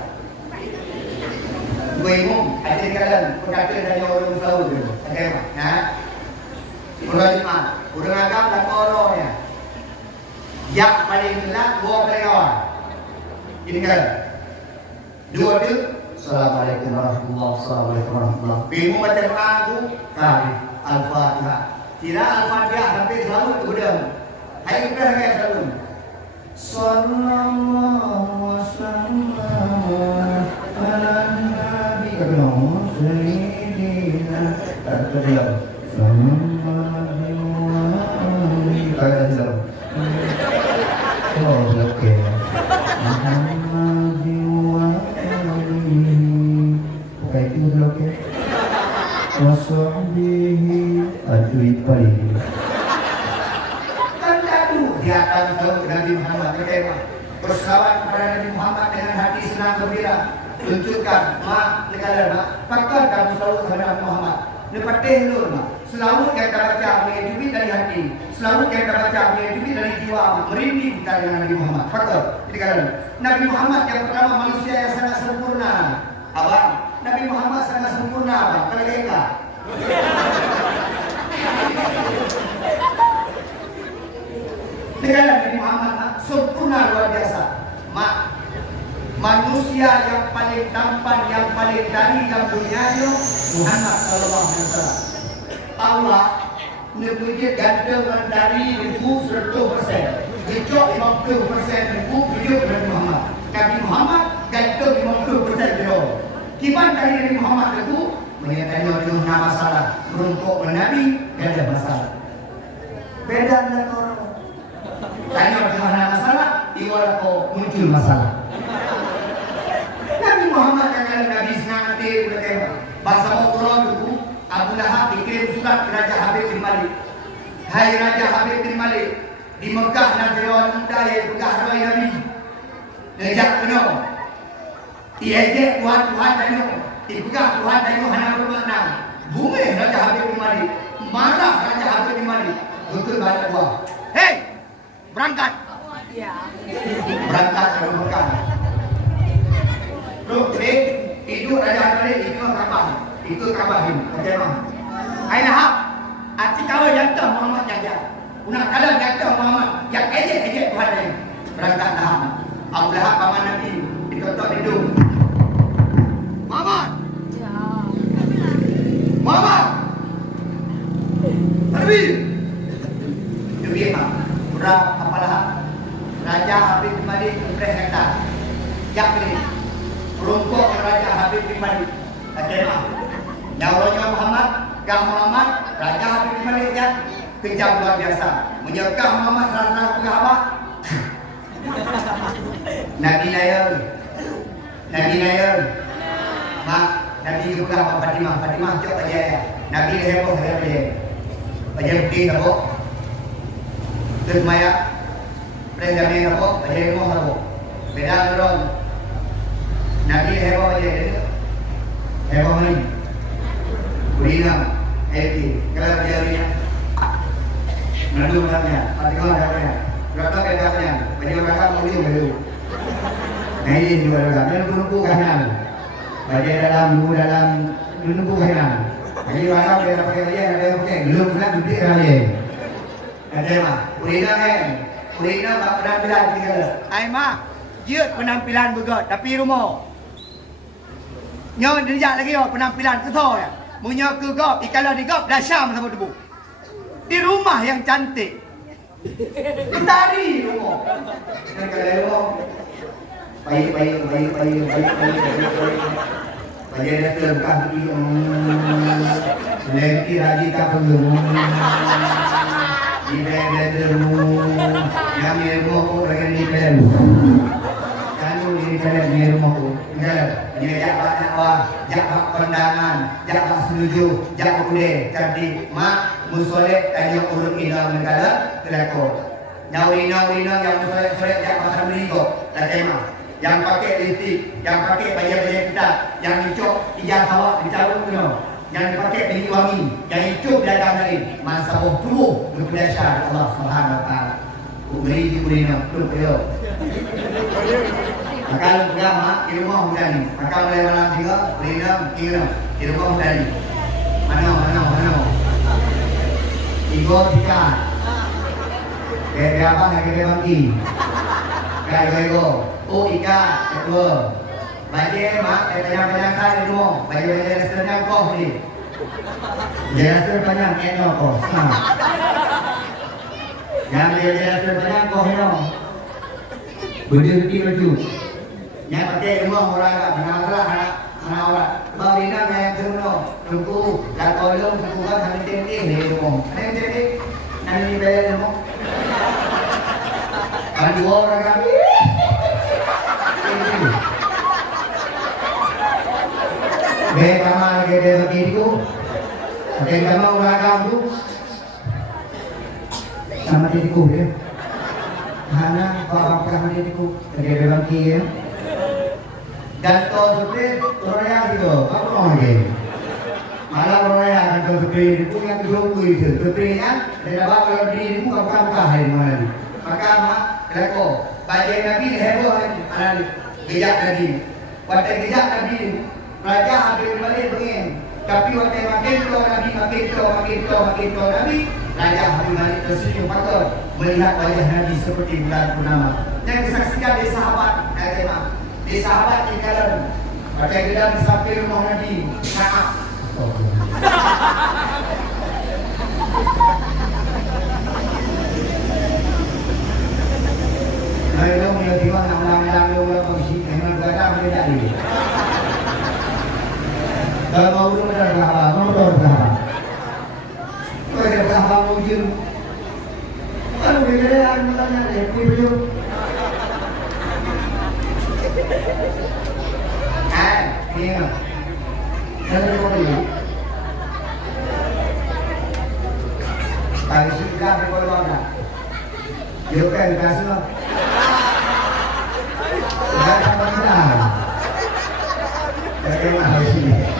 Gue umum, ada kalian berkata dari orang selalu dulu. Bagaimana? Nah, udah agam dan orangnya. Yang paling gelap dua pelawan. Ini kan dua tu. Assalamualaikum warahmatullahi. Bingung baca lagu kali Al-Fatihah. Tidak Al-Fatihah sampai selalu kemudian. Hai kita kayak selalu. Sallallahu wasallam ala nabi sayyidina terdiam. Oh, oke. Kayak itu oke. Wasahbihi al-Iqbali. Kan jatuh di atas Nabi Muhammad berkata, berselawat kepada Nabi Muhammad dengan hati senang gembira. Tunjukkan, negara, pakar kamu selalu kepada Nabi Muhammad. Lepatih dulu, selalu kita baca menghidupkan dari hati, selalu kita baca menghidupkan dari jiwa, merinding kita dengan Nabi Muhammad. Faktor, jadi kalian, Nabi Muhammad yang pertama manusia yang sangat sempurna. Abang, Nabi Muhammad sangat sempurna, abang. Kalau kita, negara Nabi Muhammad sempurna luar biasa. Manusia yang paling tampan, yang paling dari yang dunia Muhammad sallallahu alaihi wasallam. Allah memuji ganteng dari 100%. Hijau 50% ribu hidup Nabi Muhammad. Nabi Muhammad ganteng 50% hidup. Kiban dari Nabi Muhammad itu menyatakan orang nama masalah, merungkuk Nabi gak ada masalah. Beda dengan orang. Tanya orang masalah, iwala kau muncul masalah. Nabi Muhammad yang ada Nabi senang berkata bahasa Quran itu Abu Lahab dikirim surat ke Raja Habib bin Malik. Hai Raja Habib bin Malik, di Mekah nanti orang muda yang pegang harwai Nabi ngejak penuh diejek Tuhan tanya dipegang Tuhan tanya hanya bermakna bumi Raja Habib bin Malik, marah Raja Habib bin Malik betul balik buah. Hei, berangkat berangkat ke Mekah. Look, itu Raja Habib itu Kabah, itu Kabahin, bagaimana? Hai Lahab, arti kau yang tahu Muhammad jaga, unak kala yang tahu Muhammad, yang ejek Tuhan ini berangkat Lahab. Abu Lahab paman Nabi dikotok hidung. Muhammad, Muhammad, Nabi, Nabi apa? Udah apa Lahab? Raja Habib bin Malik berkata, yang ini. Rungkuk Raja Habib bin Malik. Nyawanya Muhammad, Kah Muhammad, Raja Habib bin Malik ya kejam luar biasa. Menyekah Muhammad serana pengawak. Nabi Nayel, Mak, Nabi juga Fatimah jauh aja ya. Nabi heboh dia. baju putih apa? Terus maya, pernah jamin apa? Baju ilmu apa? Beda orang. Nabi heba baju itu, heba mana? Kurina, eti, kalau baju ini, nandu namanya, artikel namanya, berapa bedanya? Baju mereka mudi baju. Nah ini juga ada, ini nunggu kanan, baju dalam nunggu kanan. Jadi mana dia pakai aja, ada pakai belum pernah duduk aja. Ada mah, Urina tak penampilan tinggal. Ai mak, dia penampilan begot tapi rumah. Nyo dia lagi penampilan ke tho ya. Munyo ke gop, kalau di gop dah syam sama debu. Di rumah yang cantik. Mentari rumah. Dan kalau rumah, bayi. Bayi dah terbuka lagi. Lagi lagi tak perlu. Di bedroom, yang di rumah aku bagian di bedroom. Kamu di bedroom di rumah aku. Dia jabat apa? Jabat kondangan, jabat setuju, jabat kude. Jadi mak musolek tanya urut ina negara telako. Nyau ina yang musolek jabat sambil kok. Tadi mak. Yang pakai lipstick, yang pakai baju-baju kita, yang icok ijazah bawa dicarum punya. Yang dipakai minyak wangi, yang hidup dalam dari masa tubuh berkuasa Allah Subhanahu Wa Taala. Uberi di Urina, betul. Maka lu pegang mak di rumah muda ni. Maka mulai malam tiga, Urina, di rumah muda ni. Mana? Tiga. Berapa nak kita bagi? Kaya. Oh ikan, kedua. Baju mak, panjang kali di rumah. Baju restoran kau ni. Restoran panjang, enak kau. Yang restoran panjang kau enak. Baju. Yang pakai rumah orang tak pernah anak orang. Bawa ina yang terus tunggu. Dah tolong tunggu kan hari tinggi di rumah. Ada yang tinggi, nanti bayar rumah. Kan dua orang kami. Kamar gede begitu, ada kamar uragam tu, sama diriku ya. Mana bapak kamar diriku, gede bangki ya. Dan to supir Korea gitu, apa lagi? Malah Korea dan to supir itu yang kedua itu, supirnya dari bapak diriku kamu hari mana? Maka mak, leko, baju Nabi heboh kan, bijak Nabi, wadah bijak Nabi. Raja hampir balik begini. Tapi waktu makin tua Nabi, Raja hampir balik tersenyum mata melihat wajah Nabi seperti bulan purnama. Dan kesaksian di sahabat, di sahabat tinggalan. Pakai gedang sampai rumah Nabi. Maaf. Lalu dia tiba nak ulang dia posisi dengan gadang dia jadi. Kalau mau belum ada berapa? Kau ada berapa mungkin? Kalau dia yang bertanya dia belum. Iya. Saya mau beli. Tadi sudah di bawah dah. Dia kan kasih. Dah tak dah. Terima kasih.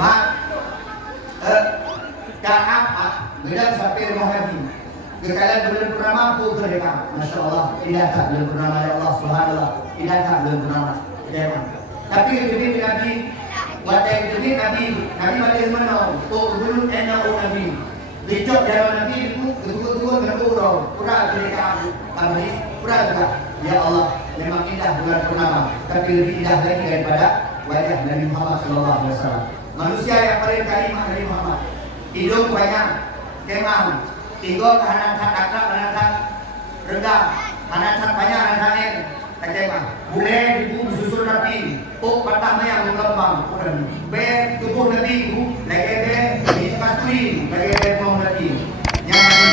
Mak, Kaab, gedang sampai rumah Nabi. Kekalian bulan purnama pun mereka, Masya Allah, tidak tak bulan purnama ya Allah Subhanallah, tidak tak bulan purnama. Tapi jadi Nabi, waktu jadi Nabi balik mana? Oh dulu enak Nabi. Dicok dari Nabi itu kedua pura mereka kami pura juga. Ya Allah, memang indah bulan purnama, tapi lebih indah lagi daripada wajah Nabi Muhammad SAW. Manusia yang paling karimah Nabi Muhammad. Hidung banyak, kemah, tiga kanan akrab, kanan rendah, kanan banyak, kanan kemah. Boleh ibu susul Nabi, patah mayang mengembang, ber tubuh Nabi, lagi ber dikasturi, lagi ber mau Nabi, yang Nabi.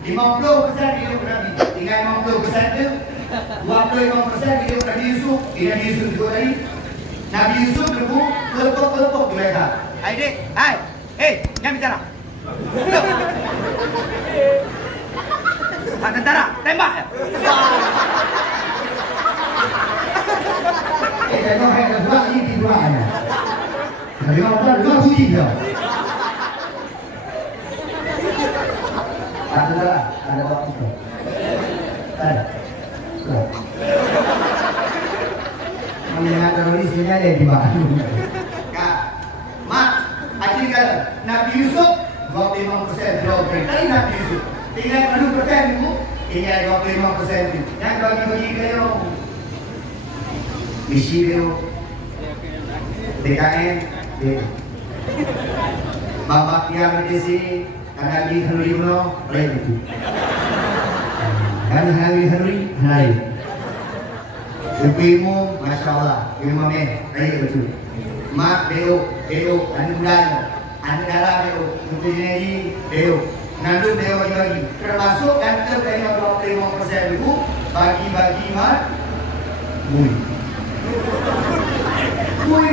50% hidup Nabi, tinggal 50% itu 25% hidup Nabi Yusuf. Ini Nabi Yusuf juga tadi. Nabi Yusuf dulu kelepok-kelepok di mereka. Hai dek, hai. Jangan bicara. Loh. Pak tentara, tembak ya. Saya tahu ada dua ini di dua ya. Dari mana dua bunyi dia. Ada waktu tu. Ada. Mengenai teroris ini ada di mana? Kak, mak, akhir kata Nabi Yusuf 25% jawab tadi Nabi Yusuf. Tinggal 20% itu, tinggal 25% itu. Yang bagi-bagi kaya misi dia, DKN, dia. Bapak yang di sini, karena di hari ini, lain itu. Karena hari lain. Ilmu, masya Allah, ilmu lain itu. Mak beo, anu darah beo, untuk ini beo. Nandung dewa bagi, termasuk kantor dari 25% itu bagi-bagi mat, bui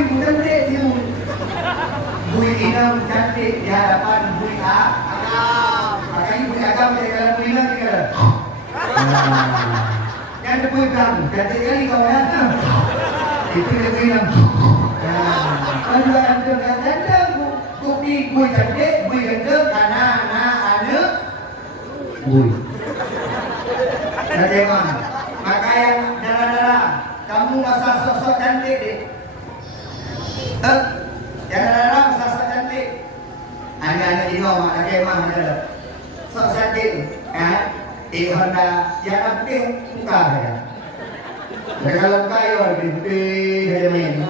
bukan dek dia bui inam cantik di hadapan bui agam, makanya bui agam dia kalau bui inam dia kan dia bui agam, cantik kali kau ya, itu dia bui inam, kan juga ganteng, bui cantik, bui ganteng, karena ada bui. Bagaimana? Maka yang darah-darah, kamu masa sosok cantik deh. Yang darah masa sosok cantik. Anak-anak di rumah, bagaimana ada? Sosok cantik, kan? Honda, yang penting muka ya. Kalau muka ya lebih ada main.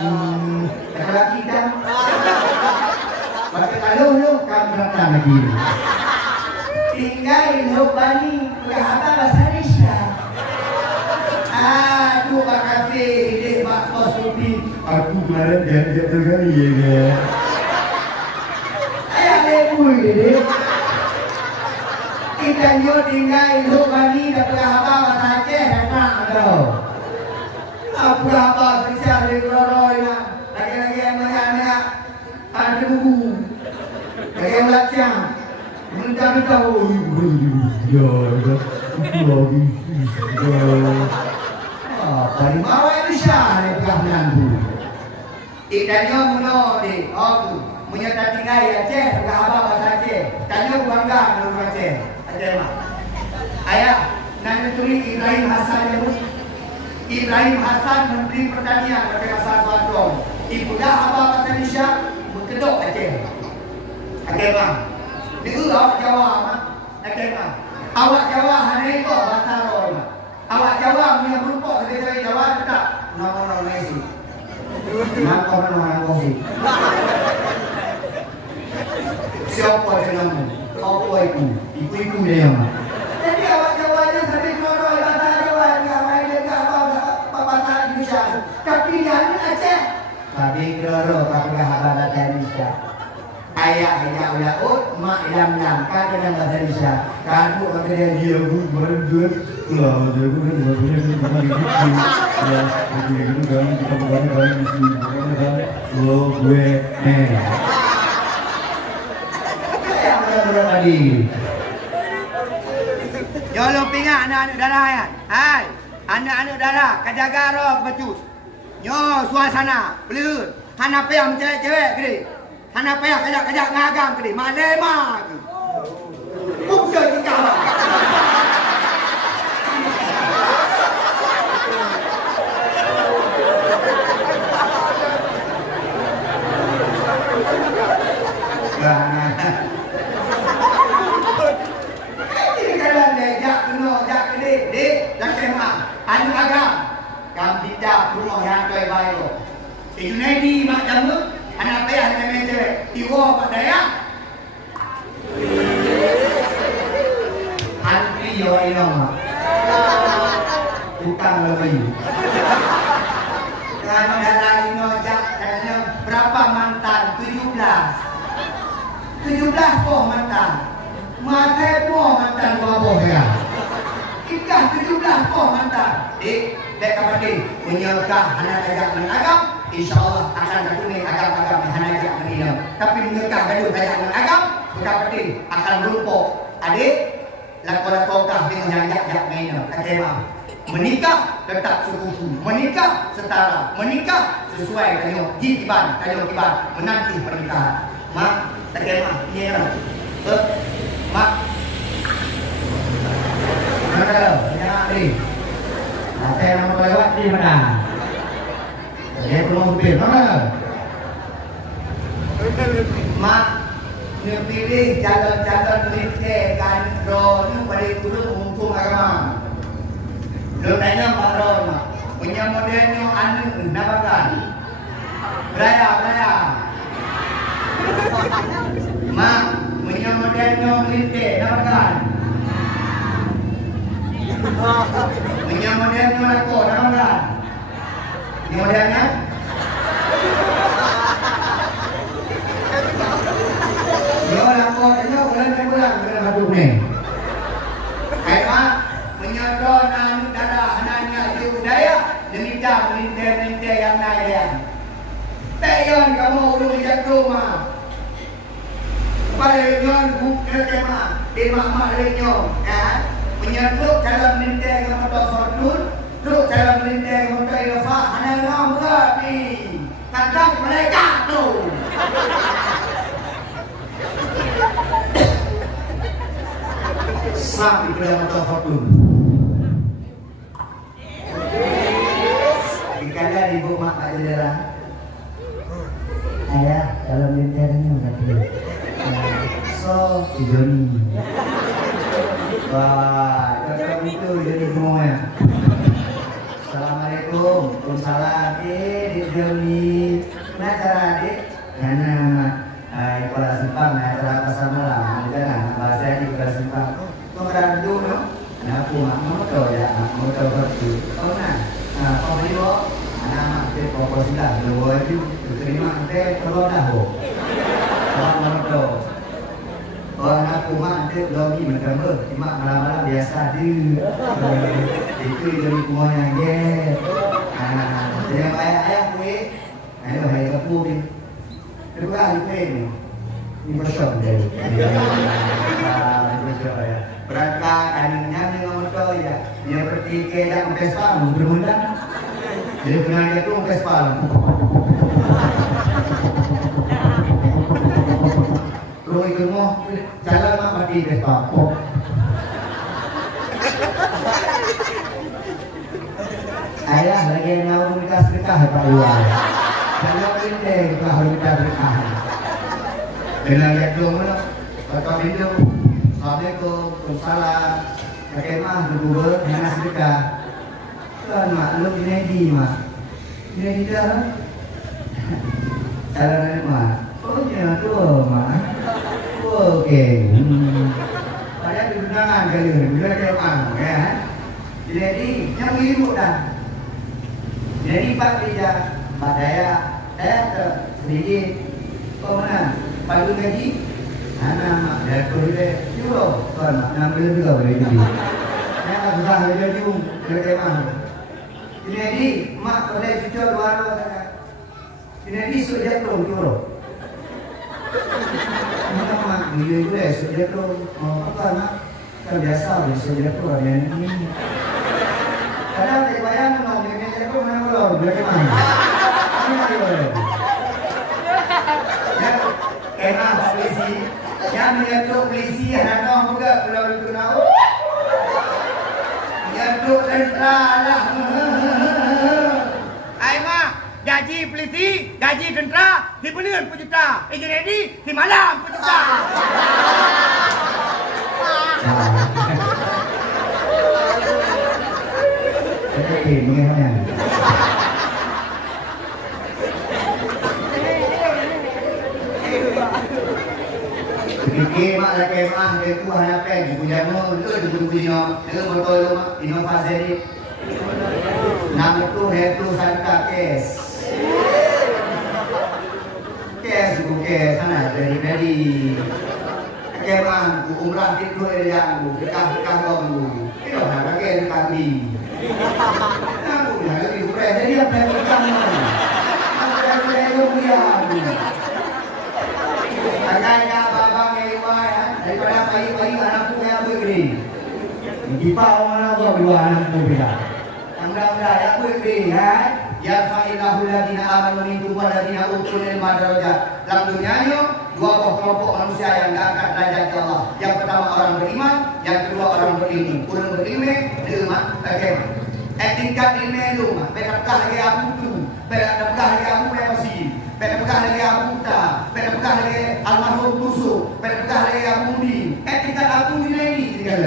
Kalau kita, kalau lu kamu datang lagi. Tinggal hidup bani, berapa bahasa Indonesia? Aduh, Pak Kafe, dek Pak Kos Rupi. Aku kemarin jatuh kali ya. Ayah lebui dek. Kita nyo tinggal hidup bani, dapat apa bahasa Aceh datang atau? Apa bahasa Indonesia dari Kororoy lah. Lagi-lagi yang banyak-banyak ada buku. Lagi yang belajar. Minta-minta, dari bawah Indonesia ni pegang bu. Ikannya muno di, menyertai tinggal Aceh, pegang apa bahasa Aceh. Tanya bangga menurut Aceh. Aceh mah. Ayah, nanti tulis Ibrahim Hasan ya bu. Ibrahim Hasan Menteri Pertanian pada masa Soeharto. Ibu dah apa bahasa Indonesia, berkedok Aceh. Aceh mah. Di awak Jawa mah, awak Jawa hari itu bahasa Roy mah. Awak Jawa punya berupa dari Jawa tetap nama Messi. Nama sih. Siapa dia nama? Apa itu? Ibu dia mah. Jadi awak Jawa yang dari Roy bahasa Jawa yang lain dia apa bahasa Indonesia. Tapi dia ni Aceh. Tapi Roy tapi bahasa Indonesia. Ayah ulah mak ilam kan dalam bahasa Indonesia. Kamu kata dia berdua pulau dia kan barunya kan ya begitu kan kita berani di sini kan lo gue yang tadi Jolo pingat anak-anak darah ya. Hai, anak-anak darah kajaga roh becus. Nyo suasana belur. Hana payah cewek-cewek gede. Hana payah kajak-kajak ngagam ke dia. Malema ke. Bukan kita lah. Ini kadang jak kena, jak ke dek. Jak kemah. Anu agam. Kam tidak rumah yang baik-baik. Junaidi mak jamu. Anak payah dengan cewek, tiwa Pak Dayak. Antri yo ino. Utang lebih. Kalau dalam ino jak katanya berapa mantan? 17 poh mantan. Mate poh mantan baboh ya. Ikah 17 poh mantap. Dik, dek kapati menyelkah anak ajak menagam, insyaallah akan ketuni agam-agam anak ajak menilai. Tapi menyelkah gaduh ajak menagam, kapati akan rumpuk. Adik, lakon-lakonkah dengan ajak menilai. Kecewa. Menikah tetap sekufu, menikah setara, menikah sesuai kayu kiban, menanti pernikahan. Mak, tak kema, iya lah. Mak, mana? Ya, ni. Apa yang mau lewat di mana? Dia belum mobil, mana? Mak, dia pilih jalan-jalan listrik kan, drone pada turun hukum agama. Lu tanya Pak Ron, punya modelnya anu nabakan. Beraya. Mak, punya modelnya melintir nabakan. Punya modelnya lako nabakan. Ini modelnya? Yo lako tanya bulan kena batu ni. Hai Mak, menyodor anu darah anaknya di budaya demikian melintir yang naik. Tayon kamu urung jatuh rumah. Pada yon bukan tema di mak leknyo, kan? Menyertuk dalam melintir ke motor Fortune, truk dalam melintir ke motor Innova, anak orang berapi. Kadang mereka tu. Sampai ke dalam motor Fortune. Dikala ibu mak Pak Jendela. Ayah, dalam linternya udah dulu. So, Joni. Wah, cocok itu jadi semuanya. Assalamualaikum, Waalaikumsalam. Di Joni. Nah, cara adik, karena Kepala Simpang, cara pasar malam, jangan bahasa ini Kepala Simpang. Kau berada dulu, nah aku mak motor ya, motor bertu. Kau kau beli anak kita pokok sudah, dua itu terima kita kalau dah orang motor. Orang aku mak kita lagi macam ber, mak malam-malam biasa di itu jadi semuanya je. Jangan ayah kuih, ayo hai kapu ni. Terus hari kuih ni, ni bersok jadi. Bersok ya. Berangkat anaknya dengan motor ya, dia bertiga dan Vespa berundang. Jadi kenal dia tu Vespa. Lu ikut mau jalan mak mati Vespa. Ayah lagi mau minta sedekah Pak Iwan. Kalau ini kita harus minta sedekah. Dengan lihat dulu mana? Kata video. Assalamualaikum, Waalaikumsalam. Kakek mah bergubur dengan sedekah. Tuan mak, lu Junedi mak. Junedi dah. Jalan mak. Oh ya tu mak. Okey. Saya di undangan kali ni, bila dia mak, ya. Junedi yang ibu dah. Junedi Pak Rija, Pak Daya sedikit. Kau mana? Pak Junedi. Anak mak dia kuliah juro, tuan mak nak beli juga boleh jadi. Yang tak susah dia jung, dia mah. Jadi mak boleh cuci luar sana. Jadi sudah belum juro. Mak dia juga sudah belum. Apa mak? Kan biasa sudah belum yang ini. Kadang saya bayang mau dia jadi mana belum, dia mana? Ini boleh. Ya, enak polisi. Yang menyentuh polisi anak juga belum dikenal. Menyentuh tentera lah. Aima, gaji polisi, gaji tentera di bulan juta. Jadi di malam juta. Oke, bagaimana? Fikir mak lah kemah dia tu hanya pen punya mo itu dulu dengan motor lu mak inovasi ni. Nama tu hetu sangka kes. Kes bukan sana dari kemah umrah itu yang bekah kau minggu. Ini Itu harga kami. Aku yang lebih keren. Jadi apa yang pertama? Aku yang lebih keren. Agaknya babang ewa ya. Daripada pagi-pagi anakku yang begini. Dipau mana gua dua anakku bila. Mudah-mudahan aku begini ya. Ya fa'illahu ladina amanu minkum wa ladina utul ilma darajat. Dalam dunia dua kelompok manusia yang diangkat derajat ke Allah. Yang pertama orang beriman, yang kedua orang berilmu. Kurang berilmu, ilmu, bagaimana? Tingkat ilmu itu, berapkah lagi aku tu, berapkah lagi aku masih, berapkah lagi aku tak, berapkah lagi almarhum tusuk, berapkah lagi aku di. Tingkat aku ini tinggal.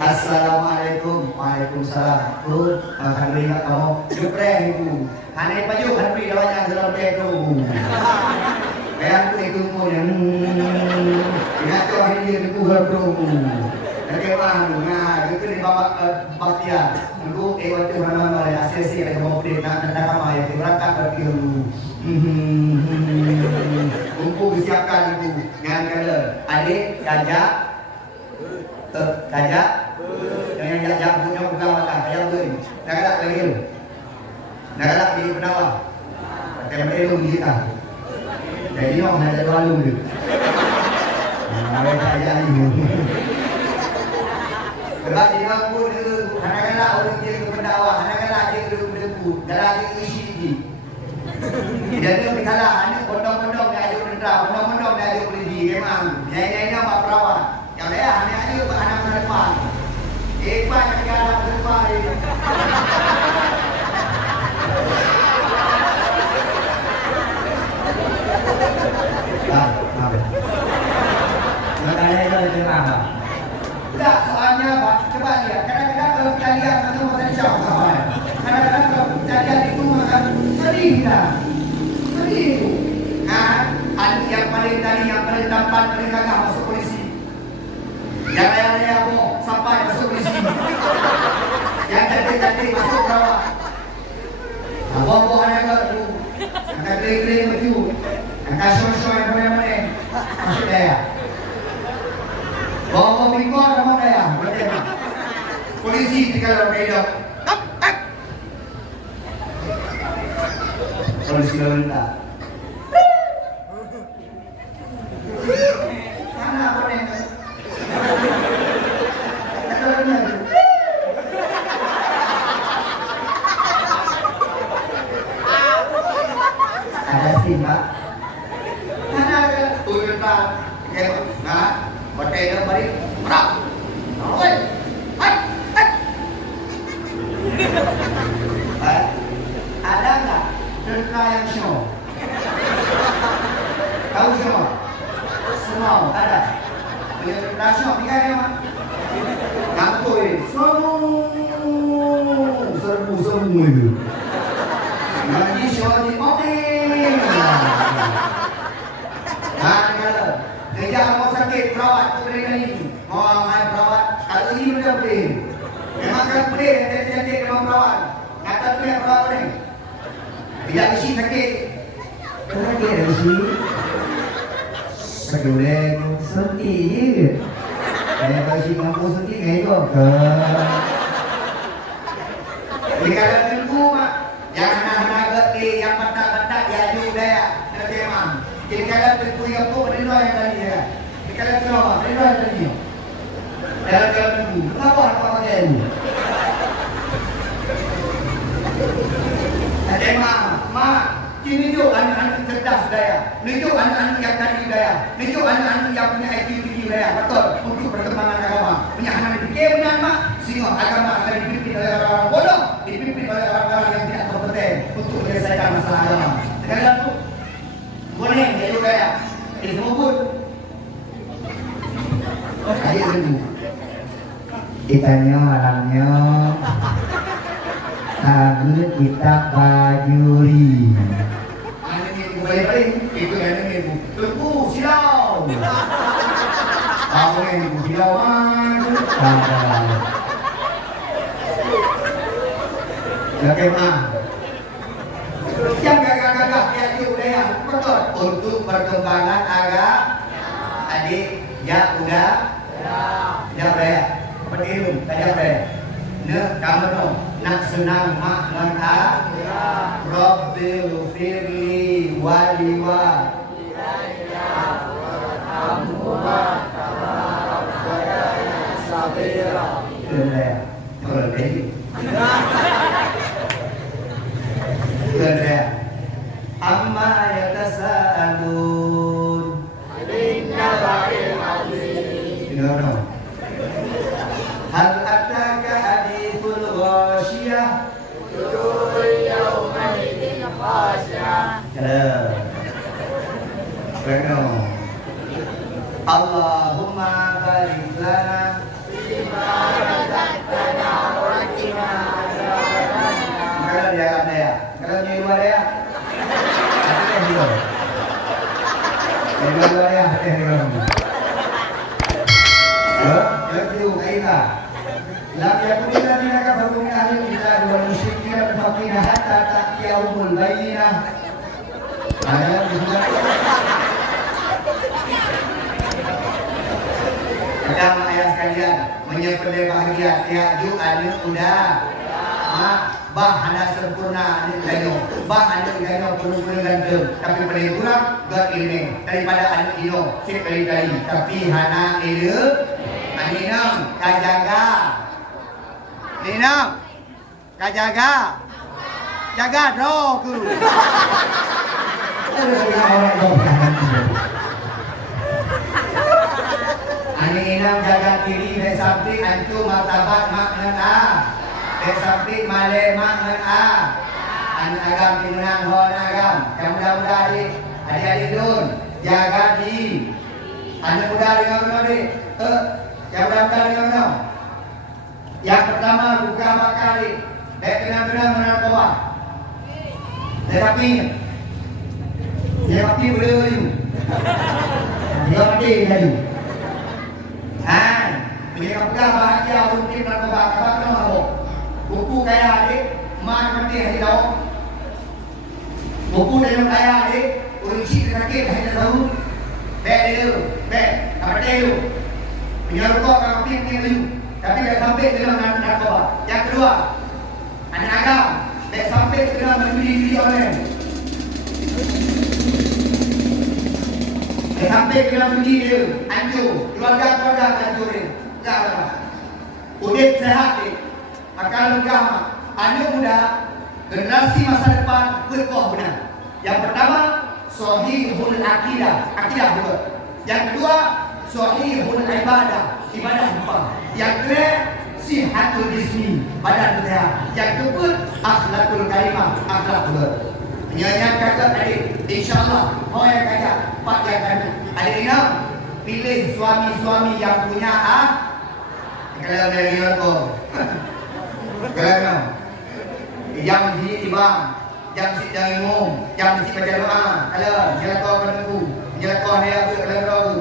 Assalamualaikum. Waalaikumsalam. Tuh, alhamdulillah kamu gepreng itu. Hanya baju hari lawan yang dalam itu. Kayak aku itu pun yang ingat tu hari ini aku gepreng. Bagaimana? Nah, itu di bawah batia. Aku waktu mana ada asesi ada kamu beri nak nama yang berangkat berkiru. Kumpul disiapkan itu dengan kader. Adik, Dajak, Dajak. Yang punya bukan makan, yang beri. Nak ada lagi tu. Nak ada di penawar. Tapi itu kita. Jadi orang ada dua lu tu. Mereka aja ni. Sebab dia pun kadang-kadang orang dia ke pendakwah, kadang-kadang dia ke debu, dalam dia isi ni. Jadi kita kalah, ni pondok-pondok dia ajuk dendam, pondok-pondok dia ajuk beli memang. Nyai-nyai nama perawat. Yang dia hanya ajuk anak depan. Pak yang ada depan ini. Makanya itu apa? Tidak, soalnya Pak, coba lihat. Kadang-kadang kalau kita lihat macam macam jauh kawan. Kadang-kadang kalau kita lihat itu makan sedih dah. Sedih. Nah, yang paling tadi, yang paling tampan, paling gagah masuk polisi. Yang lain-lain aku sampai masuk polisi. Yang cantik-cantik masuk perawat. Bawa-bawa anak tu. Angkat kering-kering baju. Angkat syur-syur yang mana-mana. Masuk daya. Bawa-bawa bingkor sama daya. Polisi tinggal berhidup. Polisi lalu tak. Mana apa ni? Ada Pak. Mana ada turun tak? Nah, hotel dia balik. Berak. Oi. Hai. Ada enggak tentara yang show? Tahu semua? Semua ada. Dia tentara show tiga dia mah. Kantoi. Serbu itu. Lagi show di hotel. Kerja mau sakit perawat tu mereka ini. Mau main perawat. Kalau ini mereka boleh. Memang kan boleh cantik memang perawat. Kata tu yang perawat boleh. Tidak isi sakit. Sakit ada isi. Sakit boleh. Sedih. Kalau isi mampu sedih kayak itu. Jadi kalau tunggu mak. Yang anak-anak gede, yang patah-patah diaju daya. Terkemang. Jadi kalau tunggu yang tu berdua yang tadi ya. Jadi kalau tunggu berdua yang tadi. Kalau tunggu. Kenapa apa pakai ini? Ada mak. Kini tu anak-anak cerdas daya. Nunjuk anak-anak yang tadi daya. Nunjuk anak-anak yang punya IQ tinggi daya. Betul. Untuk perkembangan agama. Punya anak fikir benar mak. Sehingga agama akan dipimpin oleh orang-orang bodoh. Dipimpin oleh orang-orang yang tidak kompeten untuk menyelesaikan masalah agama. Dengan itu boleh dia juga ya. Ini semua pun. Ayo dulu. Ikannya malamnya. Kami kita bajuri. Ini boleh itu yang ini bu. Tunggu silau. Kamu yang bu silau mana? Bagaimana? Yang gagah-gagah dia juga ya betul untuk perkembangan agama. Adik ya udah. Jangan raya. Penilum, tajam raya. Kamu dong. Nak senang mak dengan Rabbil firli waliwa. Amma yatasaalun. Hal ataka hadithul ghashiyah. Allahumma barik lana kalau di dalam dia, kalau di luar dia, hati di luar. Di luar dia, hati di luar. Itu kita. Lam yakun alladziina kafaru min ahli al-kitab wal musyrikiina munfaqiina hatta ta'tiyahumul bayyinah. Ada juga. Pertama ayat sekalian menyebutkan bahagia tiap Jumat udah. Bah anda sempurna anda ganyo, bah anda ganyo penuh ganteng, tapi paling kurang gak ilmu daripada anda ino sekali-kali, tapi hana ilmu, aninam kajaga, ninam kajaga, jaga rohku. Aninam jaga diri dari samping antum martabat makna. Sampai malemak anak agam pinang hon agam yang muda-muda adik-adik dun jaga di anak muda dengan mana yang muda-muda dengan mana yang pertama buka bakali kenang-kenang menarkoba tetapi beliau dia mati lagi menyebabkan bahagia untuk narkoba kabar mabuk. Buku kaya adik, mak mati hari lau. Buku dalam kaya adik, urusi terakhir hari lau. Apa dia itu? Menyerokok kalau mati lagi. Tapi tidak sampai dalam narkoba. Yang kedua, anak agam, tidak sampai dalam menjadi orang. Tidak sampai dalam menjadi hancur, keluarga hancurin. Tak apa. Udit sehat ni. Akal agama, anak muda, generasi masa depan berkoh benar. Yang pertama, sahihul akidah betul. Yang kedua, sahihul ibadah betul. Yang ketiga, sihatul jismi, badan betul. Yang keempat, akhlakul karimah, akhlak betul. Yang kakak adik, insyaAllah, mau yang kakak, pak yang kami. Adik ingat, pilih suami-suami yang punya kalau dari itu. Kerana yang di imam, yang si imam, yang si baca doa, kalau jalan kau menunggu, jalan kau hari aku kalau kau,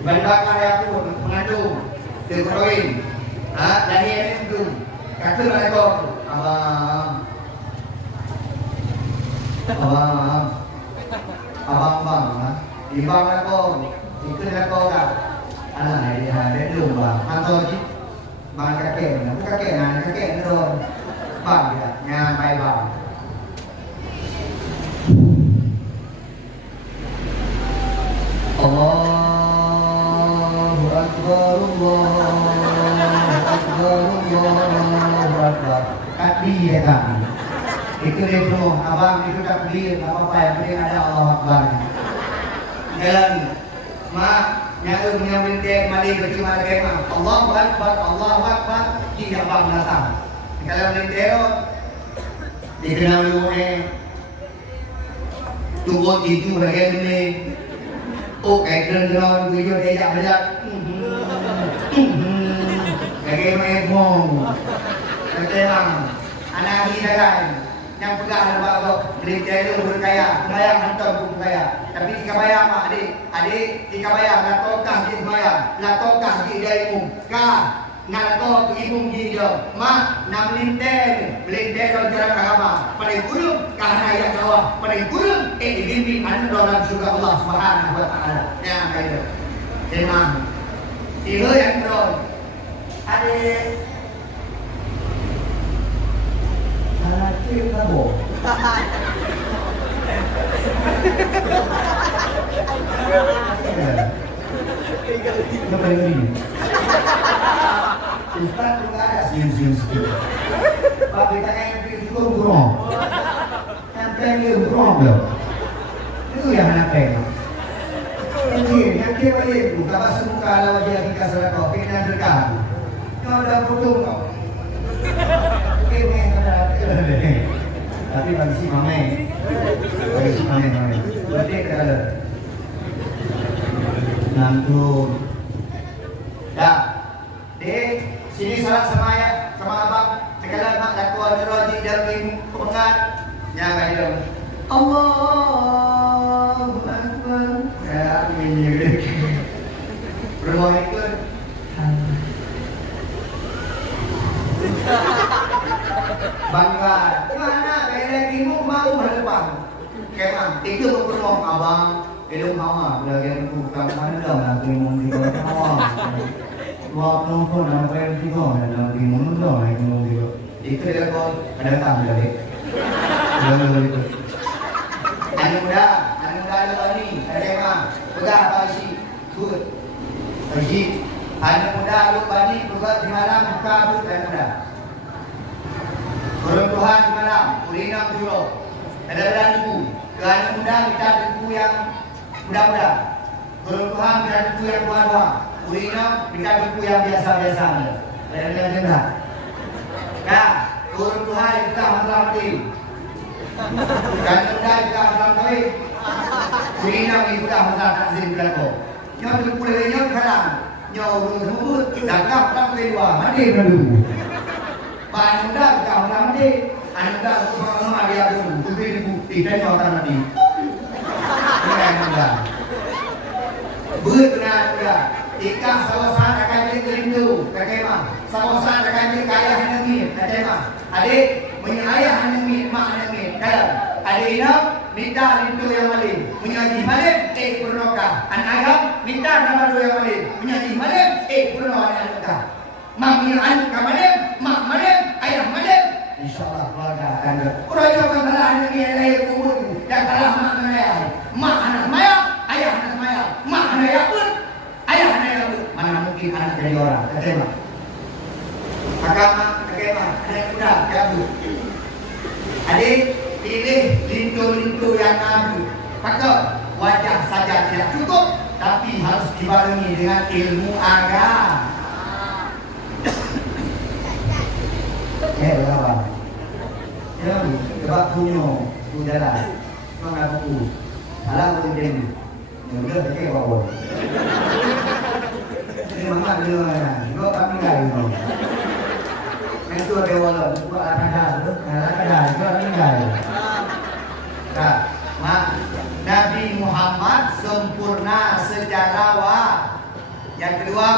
bandar hari aku mengandung, terkawin, lahir ini tu, kata mana kau, abang, imam mana kau, itu mana kau dah, anak dia dulu bang, atau bang kakek ni don bang dia nyampai bang Allahu Akbar takbir kami itu dia penuh abang itu takbir apa yang penting ada Allahu Akbar jalan mak yang menyambut malik bercuma kema Allahu Akbar di abang datang kalau mentero dikenal lume tunggu itu bagian ini kayak keren video tidak banyak kayak memang ketelang anak hidangan yang pegang bawa beli telur berkaya, bayang hantar buku kaya. Tapi jika bayang mak adik jika bayang latokah di bayang, latokah di daimu, kah ngato imum di dia, mak nam linten, linten dalam agama. Paling kurung kahana yang bawah, paling kurung dibimbing anu dalam surga Allah Subhanahu wa taala. Ya kaitu. Memang Tiga yang drone. Adik. Salah cik kamu. Kenapa ini? Ustaz juga ada siun-siun sedikit. Tapi tanya yang itu burung. Yang pengen burung belum? Itu yang anak pengen. Yang dia balik buka basuh muka lawan dia di kasar kau, kena dekat. Kau dah putus kau. Tapi bagi si mame, berarti kalau nantu, dah, dek, sini salat sama ayah, sama abang, segala mak dan keluarga roji dan pengat, jangan dia, Allahu Akbar, ya ini, bermohon ikut. Bangga, gimana? Kayak lagi mau berdepan. Kemang, itu berpeluang abang, belum hawa, belajar bukan mana dong, nanti mau di bawah. Waktu pun sampai tiga, nanti mau dong, nanti mau di bawah. Itu dia kau ada tamu jadi. Jangan begitu. Anak muda ada ni, ada kemang, pegang apa isi, good, isi. Anak muda lupa ni, pegang di malam buka but anak muda. Orang Tuhan di malam, urinam juro. Ada ibu, ke anak muda kita ibu yang muda-muda. Orang Tuhan kita ibu yang tua-tua. Urinam kita ibu yang biasa-biasa. Ada jenda. Nah, orang Tuhan kita masalah mati. Anak muda kita masalah kawin. Urinam kita masalah takzim belako. Nyo terpulih nyo kalang. Nyo urung sebut. Dakap tak kedua. Mati dulu. Pak muda kau nanti, anda untuk dia pun bukti bukti dan nyata nanti. Ini muda. Benar muda. Jika sawasan akan jadi rindu, kakek sawasan akan jadi kaya hanami, kakek adik menyayah hanami, mak hanami. Dalam adik ini minta rindu yang malin, menyaji malin, purnoka. Anak ayam minta nama rindu yang malin, menyaji malin, purnoka anak. Mak menyayang kamalim, mak malim, ayah malim. InsyaAllah keluarga akan orang yang kalah yang lahir kubur yang kalah mak menayang, mak anak maya, ayah anak maya, mak anak yakun, ayah anak yakun. Mana mungkin anak jadi orang? Kata kakak mak, kakek mak, anak muda, yakun. Adik pilih lintu-lintu yang nabi. Faktor wajah saja tidak cukup, tapi harus dibarengi dengan ilmu agama. Berapa? Ya, sebab punya udara, mana buku, alam berdiri, mudah pakai bawah. Ini mana dia? Dua kami lagi tu. Itu ada walau, buat ada, itu kami lagi. Nah, Nabi Muhammad sempurna secara yang kedua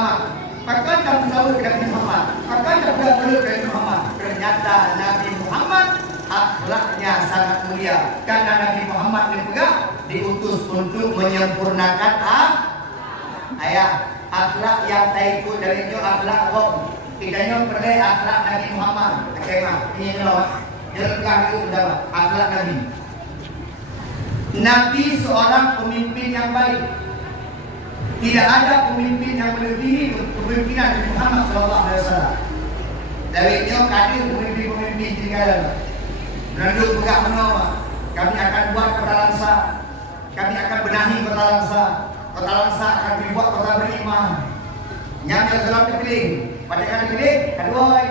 Pakai tak bersama dengan Muhammad. Pakai tak bersama dengan Muhammad. Ternyata Nabi Muhammad akhlaknya sangat mulia. Karena Nabi Muhammad juga diutus untuk menyempurnakan akhlak yang tak ikut dari itu akhlak Rob. Tidaknya perlu akhlak Nabi Muhammad. Kemah ini loh. Jelaskan itu dapat akhlak Nabi. Nabi seorang pemimpin yang baik. Tidak ada pemimpin yang melebihi kepemimpinan Nabi Muhammad SAW. Dari itu kadir pemimpin-pemimpin di negara. Menurut buka menama, kami akan buat kota Langsa. Kami akan benahi kota Langsa. Kota Langsa akan dibuat kota beriman. Yang dalam terpilih, pada kali pilih, kedua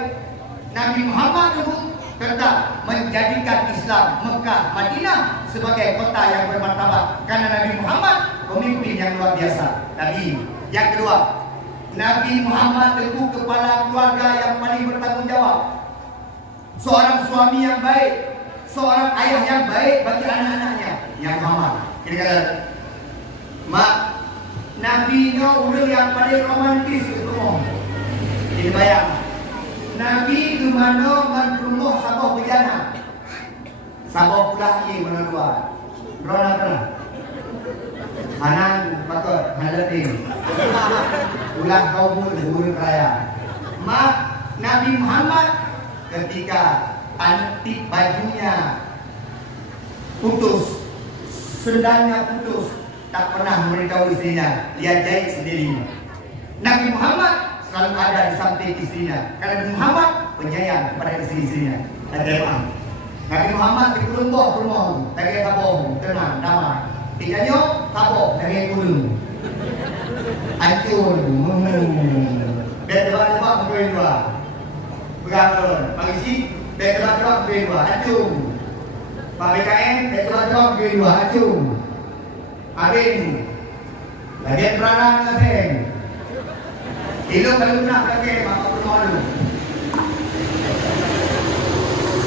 Nabi Muhammad itu tetap menjadikan Islam Mekah Madinah sebagai kota yang bermartabat. Karena Nabi Muhammad pemimpin yang luar biasa. Nabi. Yang kedua, Nabi Muhammad tentu kepala keluarga yang paling bertanggung jawab. Seorang suami yang baik, seorang ayah yang baik bagi anak-anaknya. Yang Muhammad. Kira-kira, mak, Nabi-nya orang yang paling romantis itu. Jadi bayang, Nabi di mana menrumuh sabah bejana. Sabah pula ini menurut Ronald. Hanan patut halatin. ulang kaum guru raya. Mak Nabi Muhammad ketika antik bajunya putus, sendalnya putus, tak pernah memberitahu istrinya, dia jahit sendiri. Nabi Muhammad selalu ada di samping istrinya, karena Nabi Muhammad penyayang kepada istri-istrinya. Nabi Muhammad di kurung, tagi kabong, tenang, damai. Tidaknya kabong, tagi kurung. Hancur. Biar tebak-tebak berdua dua. Berapa? Pagi biar tebak-tebak berdua dua. Hancur. Pak BKM, biar tebak-tebak berdua dua. Hancur. Habis. Lagi peranan ngasih. Hidup kalau nak lagi, maka perlu malu.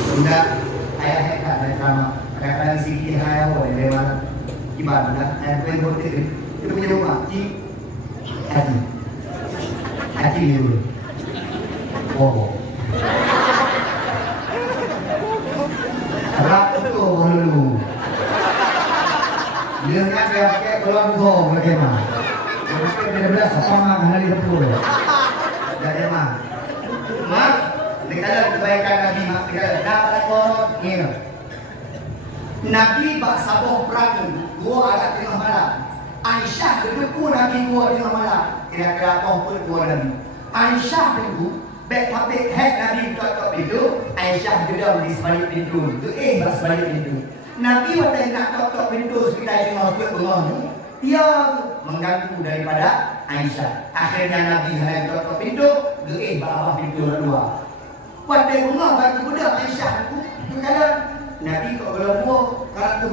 Sudah, ayah hebat dari sama. Kadang-kadang sikit ayah boleh lewat. Gimana? Ayah boleh berhenti. Itu punya rumah. Hati. Hati dulu. Oh. Harap itu dulu. Dia nak dia pakai keluar gong bagaimana? Mungkin dia belas sama hari betul. Jadi mah. Mak, dikala kebaikan Nabi mak dikala dapat korot ni. Nabi bak saboh perang dua agak tengah malam. Aisyah duduk Nabi gua tengah malam. Kira-kira apa pun gua Nabi. Aisyah tunggu, baik habis head Nabi tok pintu, Aisyah duduk di sebalik pintu. Tu bak sebalik pintu. Nabi waktu nak tok pintu sekitar tengah buat bengong. Dia mengganggu daripada Aisyah. Akhirnya Nabi hendak tok pintu, bawah pintu kedua. Waktu bengong bagi budak Aisyah tu, kata Nabi kau belum mau kalau tu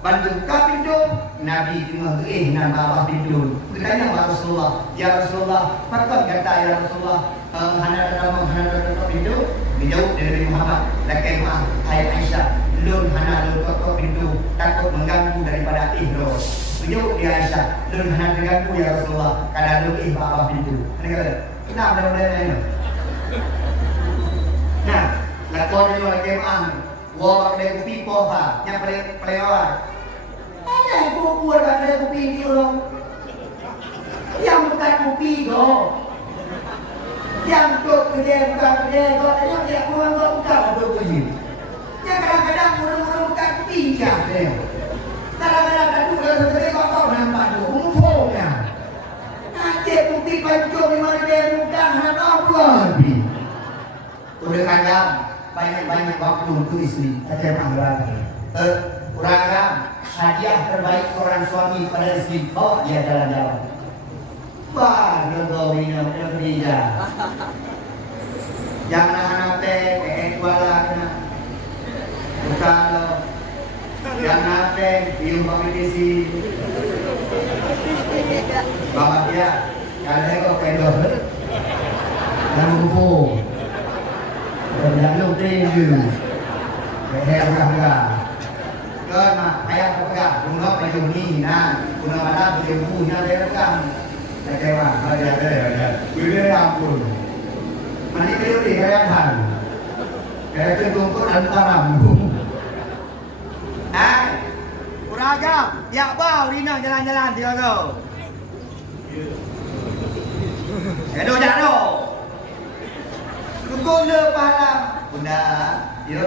bantu buka pintu, Nabi tengah nan bawah pintu. Bertanya kepada Rasulullah, ya Rasulullah, apa kata ya Rasulullah? Hana dalam pintu, dijauh dari Muhammad. Lakai mah, hai Aisyah, lun tutup pintu, takut mengganggu daripada ihram. Dijauh di Aisyah, lun hana terganggu ya Rasulullah, karena lun bawah pintu. Kenapa benda-benda ini? Nah, lakon ini lakai mah. Wah, ada kopi poha, yang pelewat. Ada yang buat ada kopi ni orang. Yang bukan kopi go. Yang tu kerja bukan kerja go. Yang dia kurang go bukan ada kopi. Yang kadang-kadang orang-orang bukan kopi je. Kadang-kadang ada kalau seperti kau nampak tu, umumnya. Nanti kopi pancung di mana dia bukan ada apa lagi. Udah kadang. Banyak-banyak waktu untuk istri. Saya panggil uragam hadiah terbaik seorang suami pada istri. Bawa dia jalan-jalan. Wah, lo ini nak kerja. Jangan anak kuala kena. Bukan lo. Jangan biung kompetisi. Bawa dia. Kalau kau pedor, jangan lupa. Jangan lupa you. Berharga. Kan mak ayah pegang. Guna baju ni nah. Guna mana baju punya berpegang. Kecewa. Ada. Bila ampun. Mandi kau di kayakan. Kaya tuntut antaramu. Uragam, ya bau Rina jalan-jalan dia kau. Jatuh. Kau lepas bunda, dia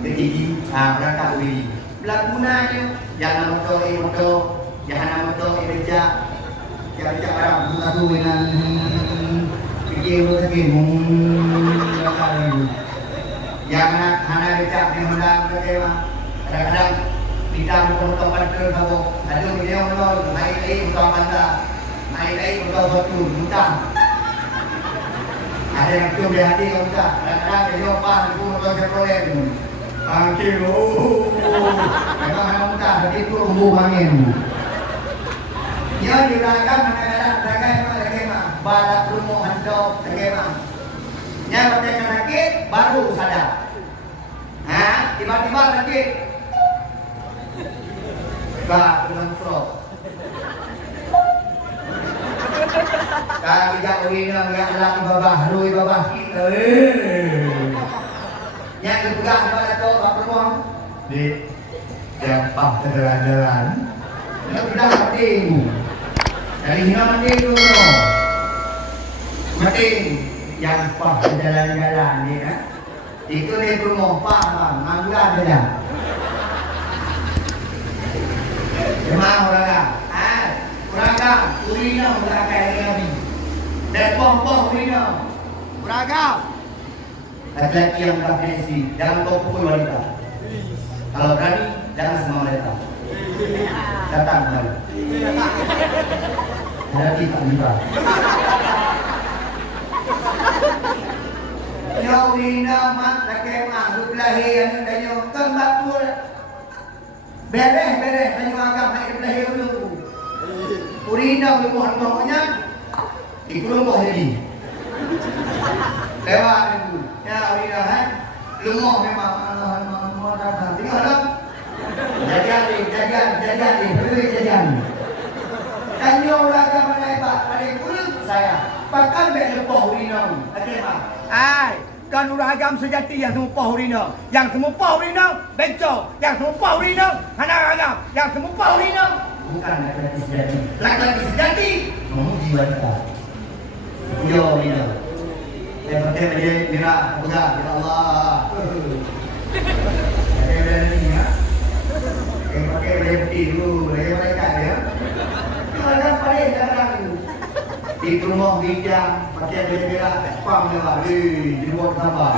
begini, berangkat begini. Belakangnya, jangan motor, jangan motor kerja, kerja barang bunga tu dengan fikir lagi, jangan hana kerja di mana kerja, kadang-kadang kita motor pantai kau, ada dia motor naik motor pantai, motor batu, muntah. Ada yang tu dia hati kau tak, kadang-kadang dia lupa aku motor Chevrolet. Kilo, memang kamu tak hati tu rumbu angin. Dia diragam kadang-kadang bagaimana, barat rumah handok bagaimana. Yang berdekat sakit baru sadar. Tiba-tiba sakit. Bah, dengan stroke. Kami jak urina enggak alam babah, lui babah kita. Yang dipegang pada tu apa perempuan? Di jempah jalan-jalan. Ini sudah mati. Dari hina mati dulu. Makin yang pah jalan-jalan ni kan. Itu ni rumah pah bang, mangga saja. Memang orang kan? Orang kan? Urina orang kaya Nabi. Dan pah urina. Beragam. Laki-laki yang berafiliasi, jangan kau pukul wanita. Kalau berani, jangan sama wanita. Datang kembali. Hati tak lupa. Nyaw Rina mak laki mak berkelahi yang danyo kembak pula. Beres danyo agam hai berkelahi dulu. Urina berbuat bohongnya dikurung boh jadi. Lewat itu. Ya Rina kan. Lumah memang Allah datang. Tengok dah. Jajan. Berdua jajan. Danyo agam naik pak. Ada kurung saya. Pakai beg lepoh Rina. Okey pak. Kan uragam sejati yang semua urina, yang semua urina bencong, yang semua urina anak agam, yang semua urina bukan laki-laki sejati. Laki-laki sejati memuji wanita. Yo urina. Yang penting dia mira pegang ya Allah. Ada ni ya. Yang pakai dia putih dulu, dia mereka ya. Kalau dah paling jarang tu. Di rumah bijang pakai bela-bela pam lewat di luar sabar.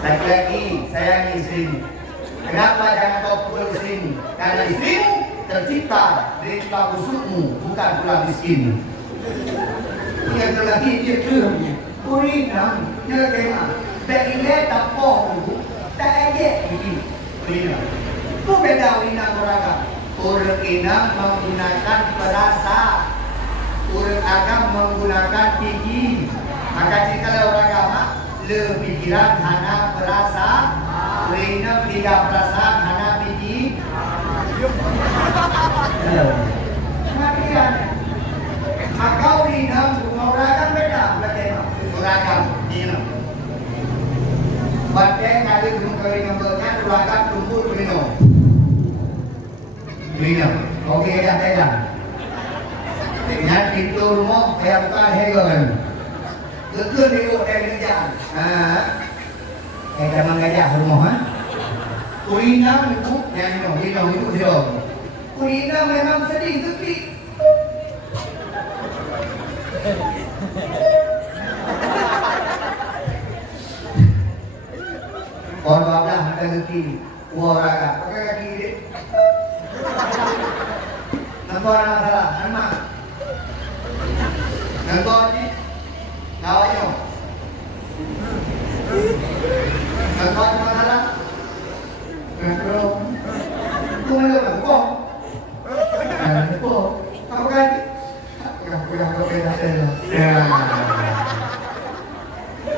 Laki-laki sayangi isteri. Kenapa jangan kau pukul isteri? Karena istrimu tercipta dari tulang rusukmu, bukan tulang miskin. Yang lelaki dia terus Urina, dia kena. Begini tak bohong, tak ada begini. Urina. Itu beda urina beragam. Urina menggunakan perasa, urut agam menggunakan gigi. Maka jika orang agama lebih pikiran hanya perasa, urina tidak perasa hanya gigi. Maka urina orang agam beda. Orang agam ini. Bagai kali gunung kawin nomornya uragam tumbuh urino. Urino, oke ya tegang. Dengan pintu rumah kayak bukan hegon. Betul di hotel kerja. Kayak zaman gajah rumah. Urina itu yang urino itu dia. Urina memang sedih tapi. Orang bablah ada kaki, orang pakai kaki ini. Nampak orang salah, nampak. Nampak ni, nawanya. Nampak orang salah. Nampak. Tu mana nampak? Nampak. Apa kan? Pulang ke sana. Ya.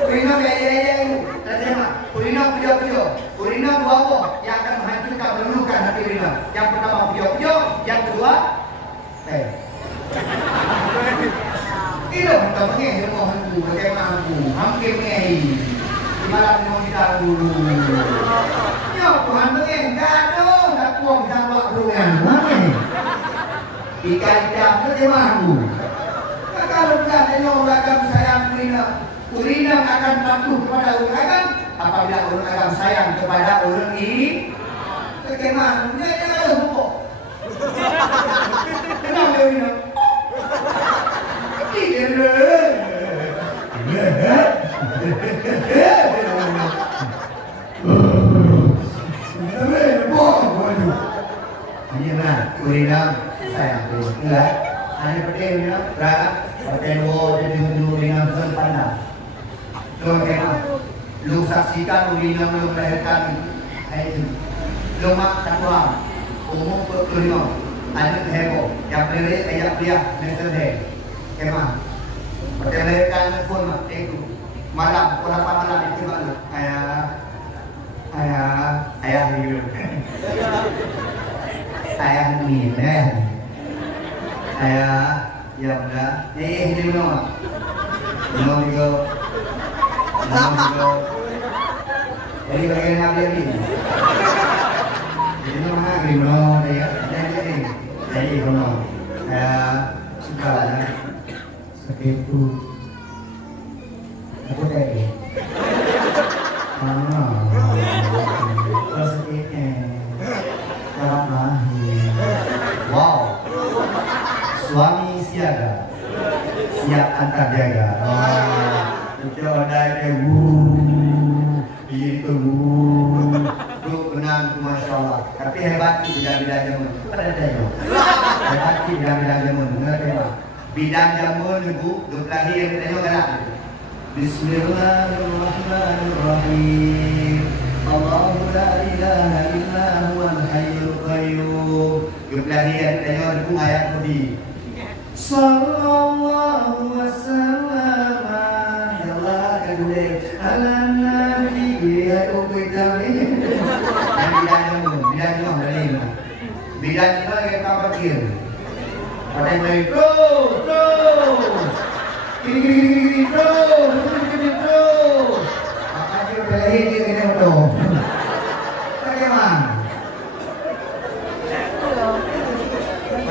Urina gaya-gaya itu, terima. Urina pujo-pujo. Urina dua apa yang akan menghancurkan, meluluhkan hati urina. Yang pertama pujo-pujo, yang kedua itu kita mengeh rumah hantu, bagaimana hantu, hampir mengeh. Di malam mau kita dulu. Ya Tuhan mengeh, tak ada, tak puang kita buat kerungan. Ikan jam bagaimana hantu. Kalau bukan hanya orang sayang urina. Urina akan patuh kepada uragam apabila uragam sayang kepada orang ini. Bagaimana? Dia ada hukum. Kenapa urina? Tidak. Ini urina sayang urina. Hanya seperti urina uragam. Pertemuan jadi urina sempurna. Lu saksikan urina melahirkan itu. Lu mak takwa umum perkelima ada heboh yang beri ayat dia mesej kemah melahirkan pun itu malam berapa malam itu baru ayah hidup ayah ni ayah ya udah ini mana juga jadi bagian apa ini? Ini mah gimana ya? Jadi kono. Suka lah. Segitu. Aku tadi. Terus ini. Wow. Suami siaga. Siap antar jaga. Itu ada itu kenang masya Allah. Tapi hebat di bidang jamun. Ada tanya. Hebat di bidang jamun. Ngerti apa? Bidang jamun ibu lahir tanya kan? Bismillahirrahmanirrahim. Allahu la ilaha illa huwal hayyul qayyum. Lahir tanya ibu ayat tadi. Sallallahu wasallam ala nabi ya ubidami. Bidang itu lagi apa kecil? Ada yang lagi kiri terus. Makanya belahi dia kena betul. Bagaimana?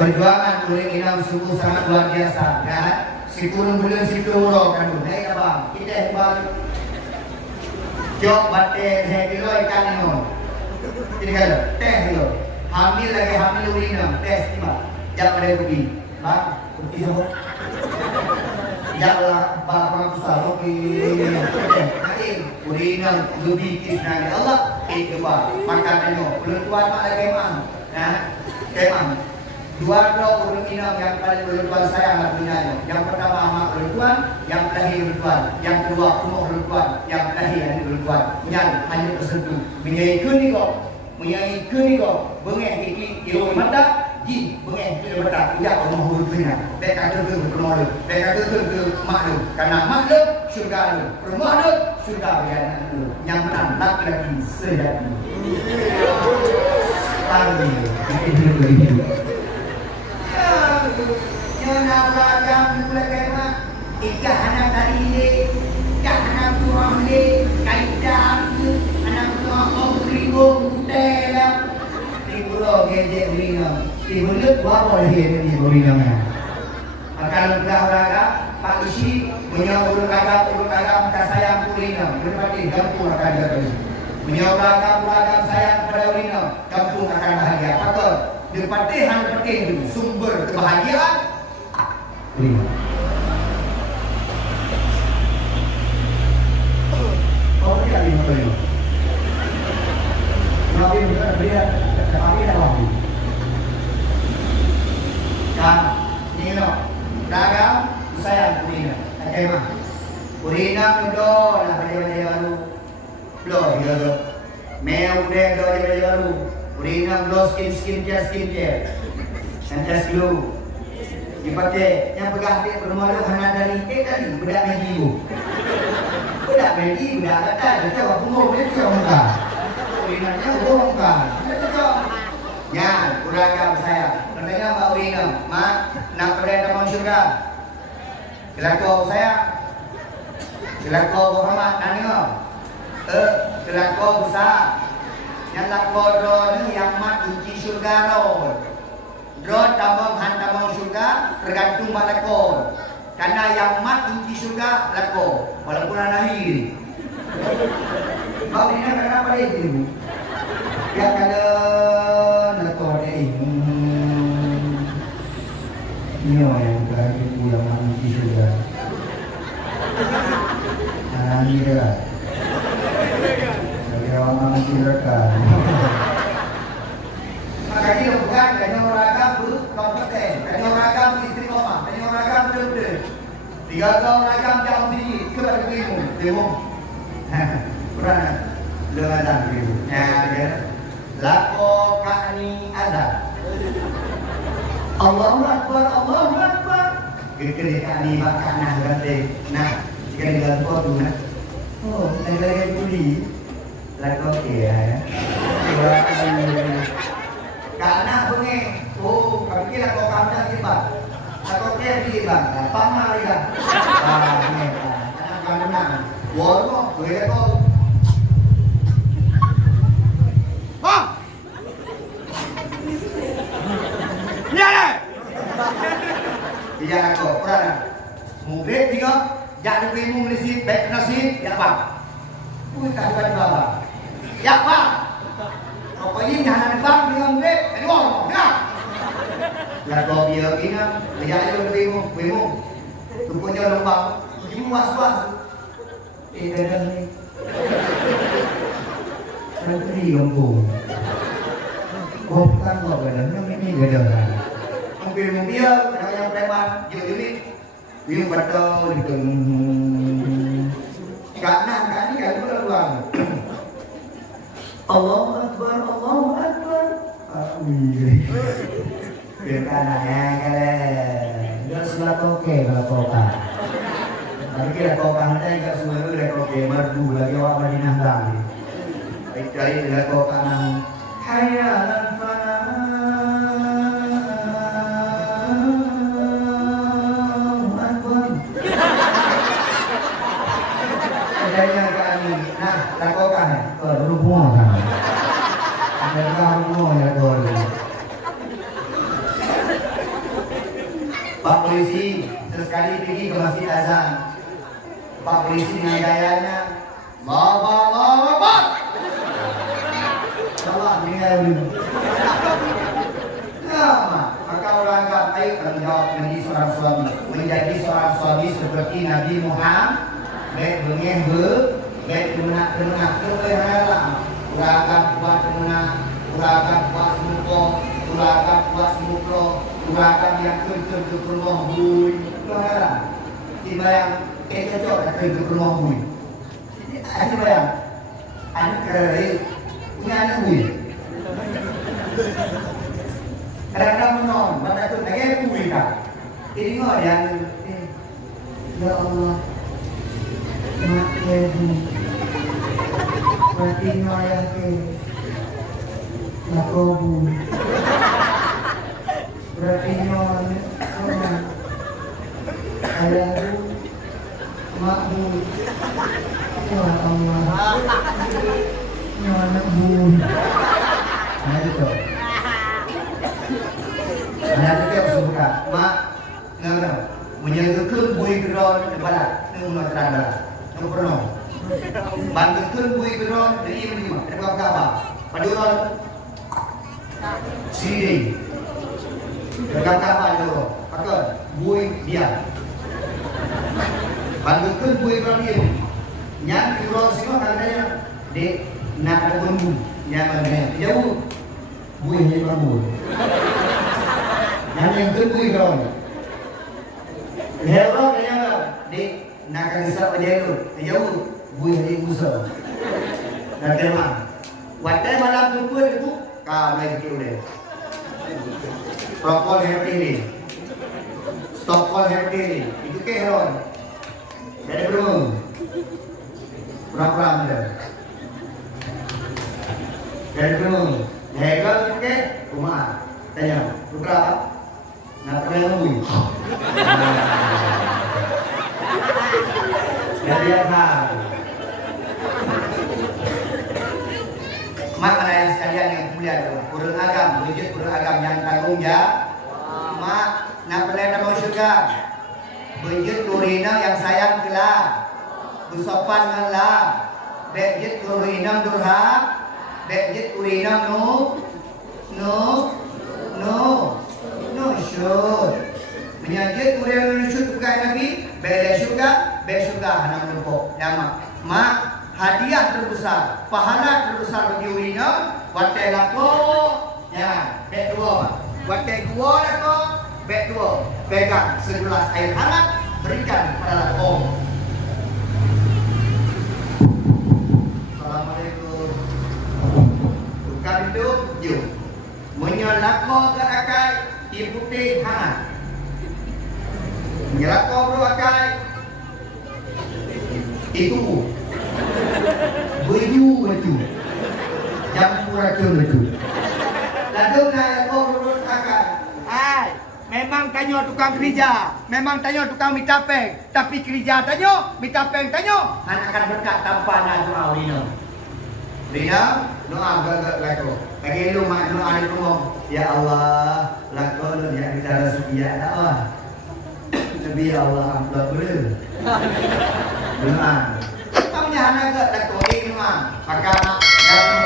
Perjuangan kulit inam sungguh sangat luar biasa, kan? Si turun bulan si turun kan, naik apa? Kita hebat. Jok bate saya kilo ikan ini. Ini kalau teh kilo. Hamil lagi hamil urina, tes tiba. Jangan ada pergi, bang, pergi semua. Janganlah bang susah, oke. Nanti urina lebih kisah Allah, kedua makanannya. Belum tuan mana kemang, nah kemang. Dua urina yang paling belum tuan saya anak punyanya. Yang pertama amak belum tuan, yang terakhir belum tuan, yang kedua umur belum tuan, yang terakhir belum tuan. Yang hanya tersentuh, menyaikun ni kok. Menyai kuniko bengeh iki ilo mata ji bengeh ilo mata ya Allah hurufnya beka tu permohon beka tu maklum karena maklum surga lu permohon surga ya yang menang laki-laki sejati pagi itu ya nabagam mulai ikah anak tadi ini ikah anak tuang ini kaitan anak tuang ribu tela ribu lo gede urina ribu lut wapo lagi ribu urina akan olahraga pak isi punya urut agak minta sayang urina berarti gampang akan jadi punya olahraga sayang pada urina gampang akan bahagia patut dipatihan penting sumber kebahagiaan urina. Oh tidak betul. Nabi dia dah lagi. Kan, ni no. Dagang saya urina. Bagaimana? Urina mudo lah pada baru. Blow gitu. Meo udah pada baru. Urina blow skincare. Sanitize glue. Dipakai yang pegang dia bermalu hanya dari tadi budak Maggi bu. Budak Maggi budak kata dia cakap punggung dia cakap muka. Urinanya bohong kan? Ya, uragam saya. Katanya Mbak Urina, Mak, nak pergi ke surga. Kelakau saya, kelakau Muhammad, nanya. Kelakau besar. Yang lakau ni yang mat uji surga roh. Roh tambang hantamang surga tergantung pada kau. Karena yang mat uji surga lakau, walaupun lahir. Mbak Urina kenapa dia itu? Ya kalau nakor ini yang terakhir pulang mandi sudah ini lah saya orang mandi rekan makanya bukan kanya olahraga kompeten kanya olahraga istri koma kanya olahraga betul-betul 3 olahraga jauh tinggi kepada ilmu kurang dengan ilmu ya lako kani azab Allahu Akbar kira-kira kani makanah berarti nah jika digantung tu nak oh lagi puli lako ya karena bunyi oh kami kira lako kami tiba lako dia tiba pama liga ini karena kami nak warmo boleh kau Ya bang. Pokoknya jangan bang dengan murid. Aduh bang. Dengar. Lah kau biar kena. Kerja aja bingung. Tumpuknya lembang. Begini was-was. Dadah ni. Menteri kampung. Kau bukan kau kadang ini gadah. Mungkin dia kadang-kadang preman. Jadi bingung betul gitu. Kanan kan luang. Allahu Akbar. Amin. Biar kanannya kalian. Dia sudah oke kalau kota. Tapi kira kota nanti enggak semua itu udah oke. Merdu lagi awak Madinah lagi. Baik cari dia kota nang. Hayalan fana. Adanya kami. Nah, lakukan ke rumah kan. Ada kamu ya Dori. Pak polisi sesekali pergi ke masjid azan. Pak polisi dengan gayanya, Bapak. Salah dengar dulu. Lama, maka orang anggap ayo menjawab menjadi seorang suami seperti Nabi Muhammad. Baik mengehbe, baik menak kebenaran. Urakan buat kemenang, urakan buat semuko, urakan buat semukro, urakan yang kerja ke rumah bui. Kebenaran. Tiba yang cocok kerja ke rumah bui. Ini bayang, anak kerja punya anak bui. Kadang-kadang menon, pada tu lagi bui kan. Ini kau yang, ya Allah. Mak ibu, mati ayah ke, nakobu, berarti nyon, ayahku, makbu, ya Allah, nyonak bu, nah itu, nah itu yang suka, mak, nggak, menjaga bui keron kepada, nunggu terada. Pernah bantukan bui beron dari lima dari apa paduron sini dekat apa itu pakai bui dia bantukan bui beron ini yang beron sini katanya di nak tunggu yang mana jauh bui ni bangun yang bui beron hewan yang di nak kisah aja itu, jauh, bui hari musuh. Dan terima, waktu malam tunggu itu, kau lagi kira. Protokol happy ni, stokol happy ni, itu keheron. Jadi belum, berapa ada? Jadi belum, legal itu ke rumah, tanya, berapa? Nak pernah bui. Jadi apa? Maka yang sekalian yang mulia kurang agam, wujud kurang agam yang tanggung jawab. Mak, nak pernah nama syurga. Wujud turina yang sayang kelah, bersopan kelah. Wujud turina durhak, wujud turina no syur. Menyajit turina syur bukan Nabi. Bela syurga hanam lempok. Nama, mak hadiah terbesar, pahala terbesar bagi urina. Watai lako, ya, bek dua. Watai dua lako, bek dua. Pegang segelas air hangat, berikan kepada lako. Assalamualaikum. Bukan itu, yuk. Menyolako terakai, ibu teh hangat. Menyerap kau akai itu baju jam racun itu lalu nak kau akai memang tanya tukang kerja memang tanya tukang minta peng tapi kerja tanya minta peng tanya akan berkat tanpa nak doa Rina doa gak laku lagi lu mak doa di rumah ya Allah laku lu yang kita rezeki ya Allah Nabi Allah ampun beri. Benar. Kamu jangan agak tak kau ini mah. Maka dalam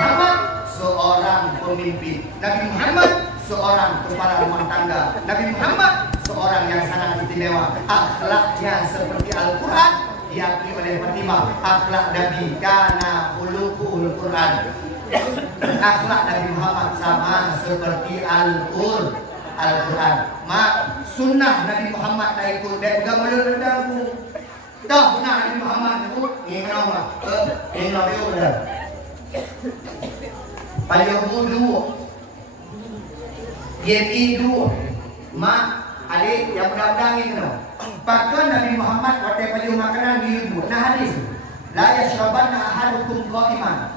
pemimpin. Nabi Muhammad seorang kepala rumah tangga. Nabi Muhammad seorang yang sangat istimewa. Akhlaknya seperti Al-Quran diakui oleh Fatimah. Akhlak Nabi kana khuluqul Quran. Akhlak Nabi Muhammad sama seperti Al-Quran. Mak sunnah Nabi Muhammad dah ikut. Dia pegang mulut dah aku. Dah sunnah Nabi Muhammad tu. Ini kenapa mak? Ini kenapa dia dah. Payung dulu. Yeti dulu. Mak, adik yang mudah-mudah ni kena. Pakai Nabi Muhammad waktu payung makanan di ibu. Nah hadis. La yashrabanna ahadukum qa'iman.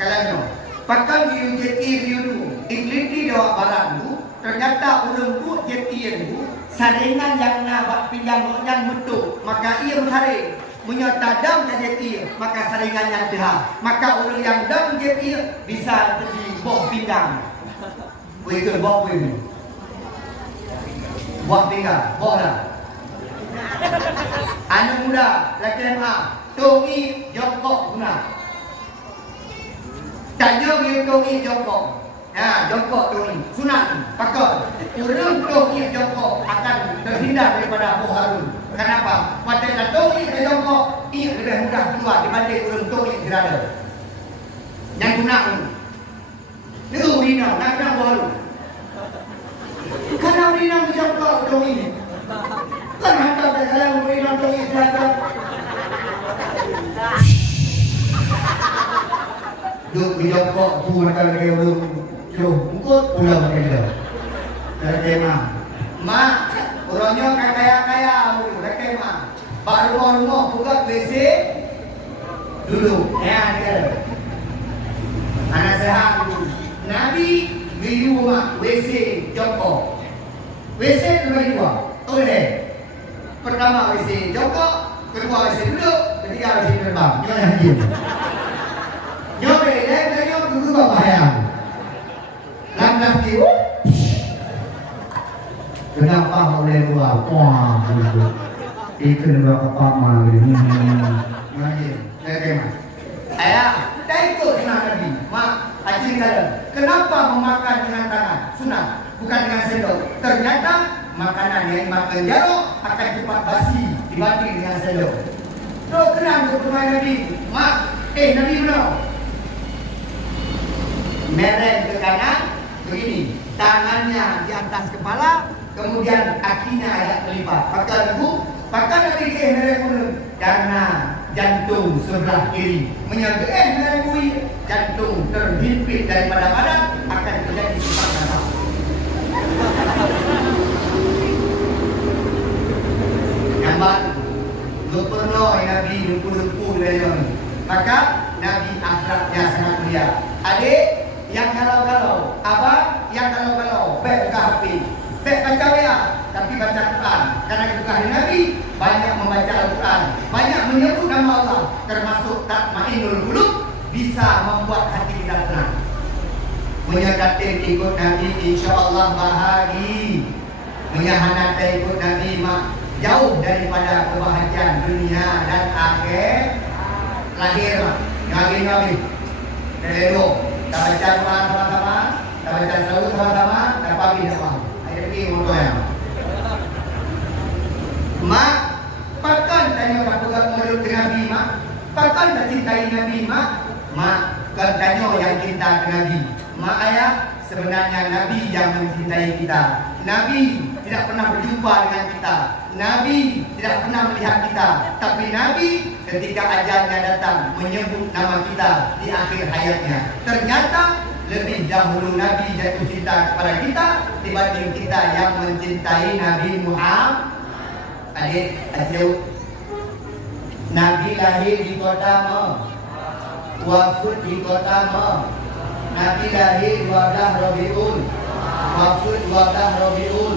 Kalau no. Pakai di yeti dulu. Dikeliti dia barang tu. Ternyata orang tu jeti itu saringan yang nak pinjam yang betul, maka ia berharing. Menyatadam dan jeti, maka saringan yang dah. Maka orang yang dam jeti bisa jadi boh pinggang. Kue ke boh kue ni. Boh pinggang, boh dah. Anak muda, laki MA, tongi jokok guna. Tanya dia tongi jokok. Ya, jongkok tu ni sunat pakai. Orang tongi jongkok akan terhindar daripada Abu Harun. Kenapa? Pada tongi jongkok, ia lebih mudah keluar dibanding orang tongi berada. Yang guna ni. Dia urina, nak Abu Harun. Karena urina jongkok tongi ni. Kan hantar kalau urina tongi berada. Duk di jongkok tu macam dia orang Cungkut pulang dia. Terkema. Mak, orangnya kaya-kaya terkema. Pak rumah-rumah buka WC dulu. Ya, dia. Anak sehat dulu. Nabi di rumah WC jongkok. WC terbagi dua. Oleh. Pertama WC jongkok, kedua WC duduk, ketiga WC terbang. Nyonya haji. Nyonya dia dulu bapak ayam. Lam kiu. Kenapa boleh luar? Wah, itu berapa lama ini? Lagi, bagaimana? Ayah, dah ikut sunnah Nabi. Mak, acing kalian. Kenapa memakan dengan tangan? Sunnah, bukan dengan sendok. Ternyata makanan yang dimakan jaruk akan cepat basi dibanding dengan sendok. Tuh kenapa bermain Nabi? Mak, Nabi benar. Mereng ke kanan. Begini, tangannya di atas kepala, kemudian kakinya agak terlipat. Pakai Nabi mereka karena jantung sebelah kiri menyangka mereka jantung terhimpit daripada badan akan terjadi sesak nafas. Nampak, gubernur Nabi lupu-lupu dari maka Nabi akhlaknya sangat mulia. Adik yang kalau-kalau, apa? Yang kalau-kalau, baik buka HP, baik baca WA, tapi baca Quran. Karena buka hari Nabi, banyak membaca Al-Quran, banyak menyebut nama Allah, termasuk tatmainul qulub, bisa membuat hati kita tenang. Menyatakan ikut Nabi, insya-Allah bahagia. Menyahanat ikut Nabi, jauh daripada kebahagiaan dunia dan akhir. Lahir, Nabi, dari dulu. Kita baca Quran sama-sama, kita baca Sahur sama-sama, dan pagi sama. Ada pergi untuk yang. Mak, pakan tanya orang pegang mulut dengan Nabi, mak. Pakan tak cintai Nabi, mak. Mak, kan tanya yang cinta ke Nabi. Mak ayah, sebenarnya Nabi yang mencintai kita. Nabi tidak pernah berjumpa dengan kita. Nabi tidak pernah melihat kita. Tapi Nabi ketika ajalnya datang menyebut nama kita di akhir hayatnya. Ternyata lebih dahulu Nabi jatuh cinta kepada kita dibanding kita yang mencintai Nabi Muhammad. Adik, Nabi lahir di kota Mekah, wafat di kota Mekah. Nabi lahir 12 Rabiul, wafat 12 Rabiul.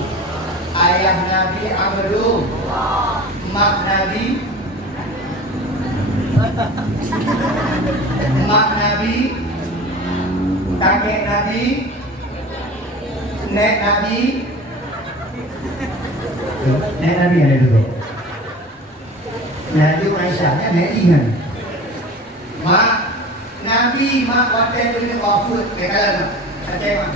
Ayah Nabi Abdul, mak Nabi, kakek Nabi, nek Nabi ada dulu. Nabi Aisyah, nek ingat. Mak Nabi, mak waktu ini wafat, Kecewa.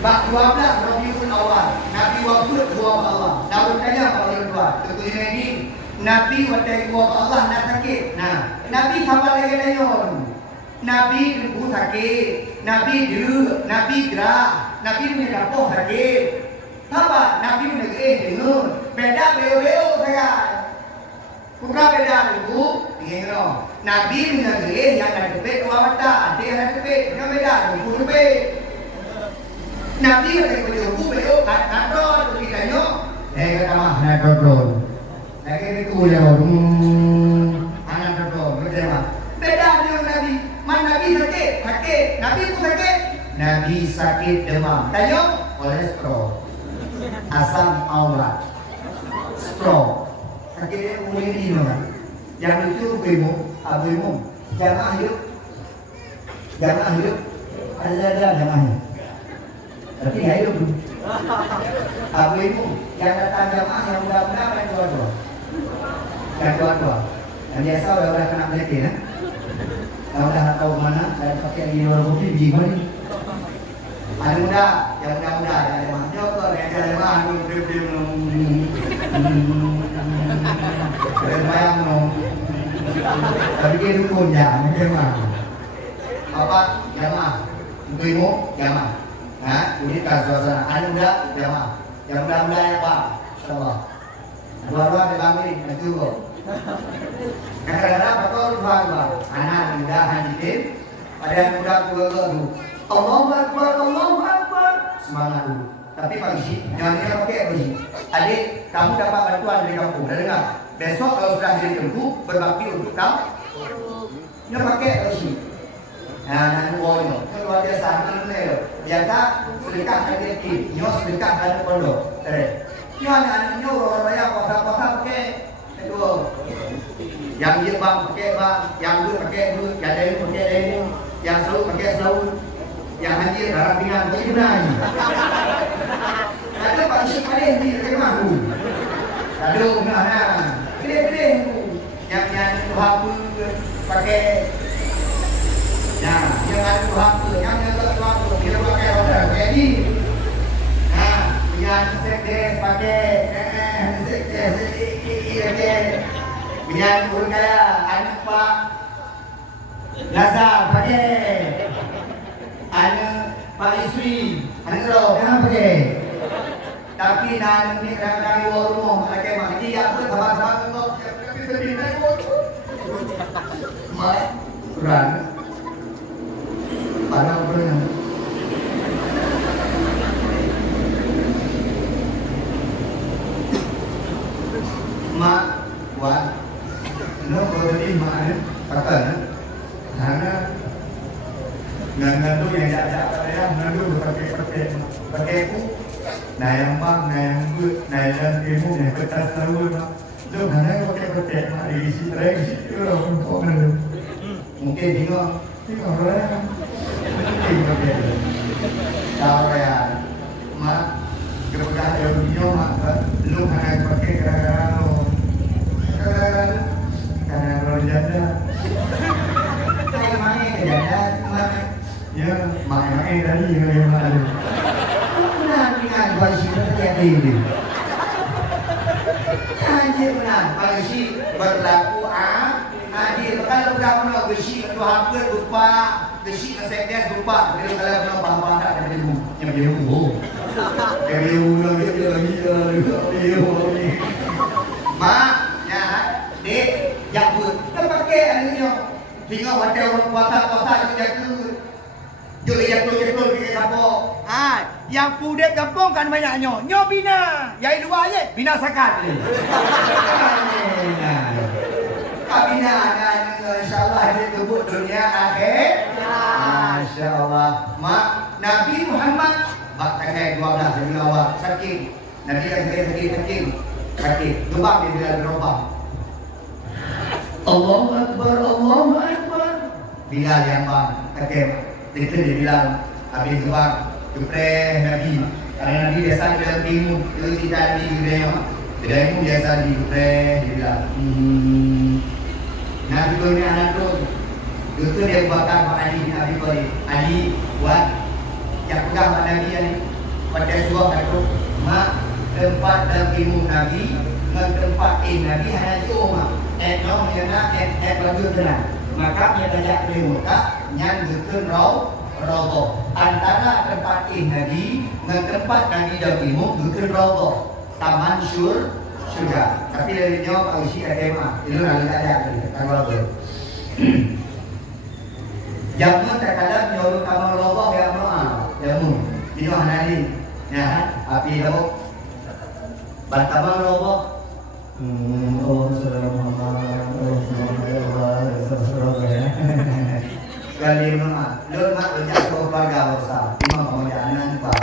Bab 12 Rabiul Awal. Nabi wafat dua Allah. Daud tanya kalau dua. Tentunya ini Nabi watai dua Allah nak sakit. Nah, Nabi khabar lagi layon. Nabi debu sakit. Nabi dulu, Nabi gerah. Nabi punya dapur sakit. Apa? Nabi punya dengar. Beda beo-beo sangat. Bukan beda ibu. Ingat Nabi punya yang ada tepik dua mata. Ada yang ada tepik. Yang beda. Ibu tepik. Nabi ada berjumpa beliau kadron ketiganya. Kata mah kadron. Lagi itu ya anak kadron betul mah. Beda dengan Nabi. Man Nabi sakit. Nabi pun sakit. Nabi sakit demam. Tanya kolesterol. Asam aurat. Stroke. Sakitnya mulai di mana? Yang lucu abuimu. Jamaah hidup. Ada jamaahnya. Tapi nggak hidup. Abuimu yang datang jamaah yang mudah-mudah yang dua-dua. Yang biasa udah kena penyakit ya. Yang udah tahu mana dan pakai di luar kopi gimana? Ada muda, yang muda-muda ada mah. Nyokor yang ada mah bayang nong. Tapi dia dukun ya, memang. Apa? Jamaah. Abuimu jamaah. Nah, ini suasana. Ada muda jamaah. Yang muda-muda ya Pak. Insyaallah. Dua-dua dibangun nanti kok. Kadang-kadang betul dua-dua. Anak muda hajitin. Ada yang muda dua-dua dulu. Allahu Akbar. Semangat dulu. Tapi pagi, jangan dia pakai pagi. Adik, kamu dapat bantuan dari kampung. Dah dengar? Besok kalau sudah jadi tentu berbakti untuk kamu. Dia pakai pagi. Nah, nanti boleh. Itu luar biasa. Biasa sedekah dari tim. Nyo sedekah dari pondok. Nyo anak-anaknya orang raya kota-kota pakai. Itu. Yang dia bang pakai bang, yang dulu pakai dulu, yang dulu pakai dulu, yang selalu pakai selalu. Yang haji darah ringan pakai benar. Ada Pak Syekh Padeh di rumah tu. Ada benar. Gede-gede tu. Yang Tuhan pakai. Nah, yang ada Tuhan tu, yang ada Tuhan tu, dia pakai order. Jadi, nah, yang sekdes pakai, sekdes pakai. Yang urut kaya, anak Pak Lazar pakai. Anak Pak Iswi, anak Roh, jangan pakai. Tapi nak ni kadang-kadang di luar rumah, pakai mak. Jadi apa sama-sama untuk tapi mak kurang. Pada pernah. Mak buat, no kalau ni mak ni kata ni, karena ngandu yang ada ada ngandu pakai ku, yang bang, yang good, yang ilmu yang kertas tahu mak. Jom karena pakai mak isi orang pun mungkin bingung orang. Tahu ya, mak kepada ilmunya mak, lu hanya pakai karena orang janda. Kayak mana janda, mak? Ya, mak dari yang lalu. Benar dengan baju seperti ini. Anjir benar, baju berlaku adil. Kalau sudah pernah besi itu hampir lupa. Besi kesekdes lupa. Bila kalau pernah bahan-bahan tak ada ilmu. Yang dia ilmu. Yang dia ulang dia lagi. Mak, ya, dek, jaga. Kita pakai anunya. Tinggal hotel orang puasa-puasa itu jaga. Jadi jatuh-jatuh pergi kampung. Yang pudek kampung kan banyaknya. Nyo bina. Yang luar je binasakan. Bina dan insyaAllah ditebut dunia akhir. Masya Allah. Mak, Nabi Muhammad bak tanggal 12 dari awal sakit. Nabi sakit. Lubang dia bila berubah. Allahu Akbar. Bilal yang bang sakit. Itu dia bilang habis lubang Jupreh Nabi. Karena Nabi biasa di dalam timur. Itu tidak di budaya. Budaya itu biasa di Jupreh. Dia bilang Nabi tu ni anak tu. Itu dia buatkan Pak Ali bin Abi Thalib. Ali buat yang pegang Nabi ni. Pada surah kata, mak tempat dan ilmu Nabi dengan tempat Nabi hanya jauh mak. No menyana lagu tenang. Maka dia tajak ilmu tak yang gekun robo. Antara tempat Nabi dengan tempat Nabi dan ilmu gekun robo. Taman surga. Tapi dari jawab Pak Isi SMA itu nanti ada kalau tu. Jamu terkadang nyuruh taman robo yang mana? Jamu. Itu hanali. Ya, api robo. Taman robo. Kali mana? Lur mak berjak keluarga besar. Imam kemudian pak.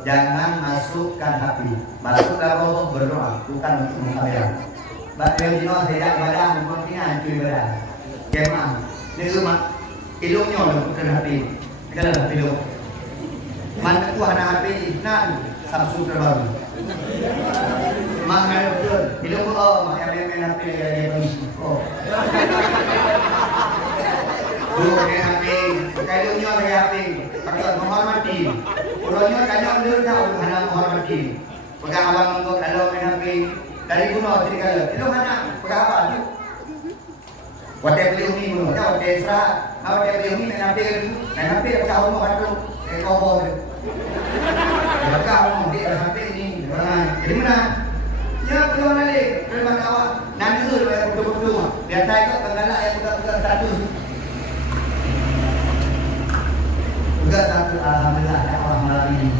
Jangan masukkan hati. Masukkan roboh berdoa, bukan untuk mengkalian. Bapak Jino tidak badan, mungkin cuy badan. Kemang. Ini rumah. Ilungnya loh, bukan hati. Kalau hati lo. Mana ku anak hati? Nan Samsung terbaru. Mana betul? Ilung mak yang main hati lagi bagus. Oh. Dulu dia hati, kailungnya lagi hati. Pakai menghormati. Urutnya kanyang dia tahu hanya menghormati. Pegang abang untuk kalau main hati dari gunung jadi kalau itu mana pegang apa tu? Wadah beliau ni mana? Wadah Isra, wadah beliau ni main hati pegang rumah hatu, kau pegang dia hati ni. Jadi mana? Ya pegang lagi, pegang awak. Nanti tu dia betul-betul. Dia tak ikut pengalak yang pegang status. Juga satu alhamdulillah dakwah malam ini.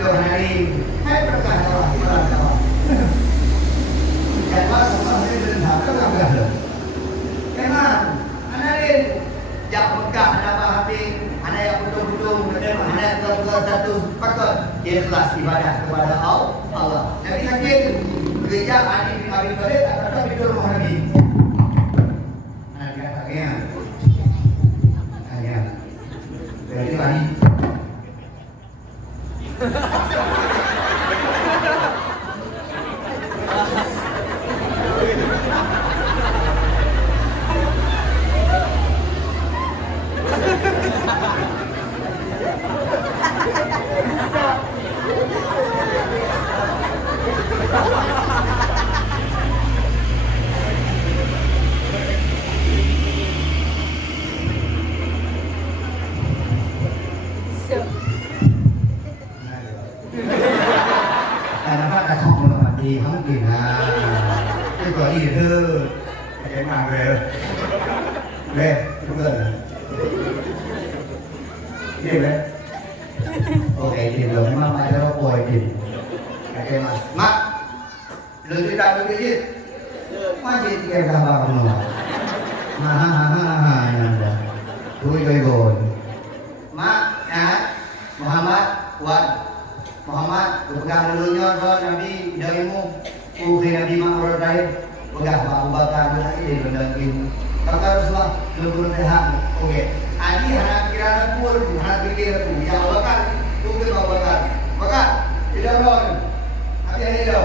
Jom hari hai berkah dakwah malam dakwah. Dakwah semua ini benar benar benar. Memang anak ini jak berkah dakwah hati, anak yang betul-betul anak yang betul-betul satu pakai ikhlas ibadah kepada Allah. Nabi lagi gereja Ali bin Abi Thalib kata betul Nabi. Anak katanya. Dari tadi. Thì không kịp cái có gì thơ cái mà về không cần đi về ok thì rồi mà mai nó bồi thì cái mà lời chúng ta cái gì mà gì cái cả ba con mà ha tôi gây gồn mà Muhammad Wan Muhammad pegang dulunya Nabi darimu ukhi Nabi Muhammad terakhir pegang Abu Bakar lagi di bendangin kata Rasulullah lebur rehat oke ani anak kira pun anak pikir tu ya Abu Bakar tunggu Abu Bakar Bakar tidak ron hati ini lo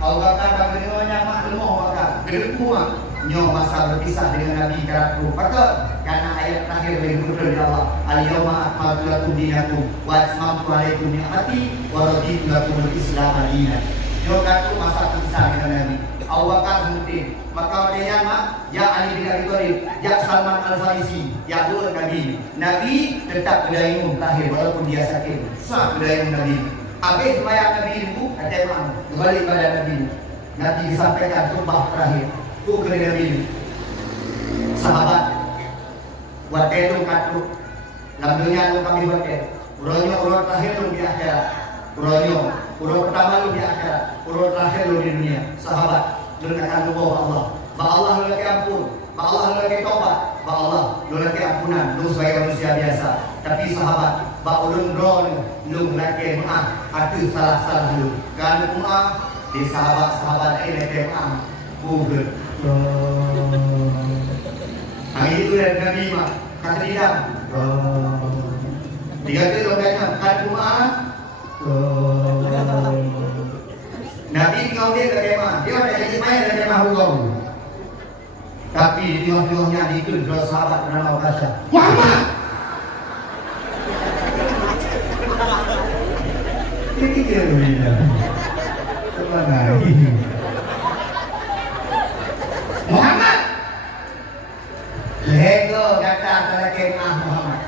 Abu Bakar bagi dengannya mak lemah Bakar berdeku mak nyo masa berpisah dengan Nabi keratu betul karena ayat terakhir dari firman Allah al-yawma akmaltu lakum dinakum wa atmamtu alaikum ni'mati wa raditu lakum al-islam dinan nyo katu masa berpisah dengan Nabi Abu Bakar semutin maka dia mak ya Ali bin Abi Thalib ya Salman Al-Farisi ya dua Nabi tetap berdaya terakhir walaupun dia sakit sah berdaya Nabi habis sembahyang Nabi itu kata mak kembali pada Nabi disampaikan khutbah terakhir tu kena Nabi sahabat buat itu katu dalam dunia lu kami buat urut terakhir lu di akhirat urut pertama lu di akhirat urut terakhir lu di dunia sahabat lu akan lu bawa Allah Allah lu lagi ampun Allah lu lagi tobat Allah lu lagi ampunan lu sebagai manusia biasa tapi sahabat ulun drone lu lagi maaf atu salah lu kan maaf di sahabat ini lagi maaf bukan hari itu dari Nabi mak kata tidak tiga itu loganya kan maaf Nabi kau dia kemah dia ada jadi main dari kemah hukum tapi di tengah-tengahnya itu dua sahabat bernama Qasya Muhammad Tiga bila. Semangat. Muhammad. Lego kata lelaki Muhammad.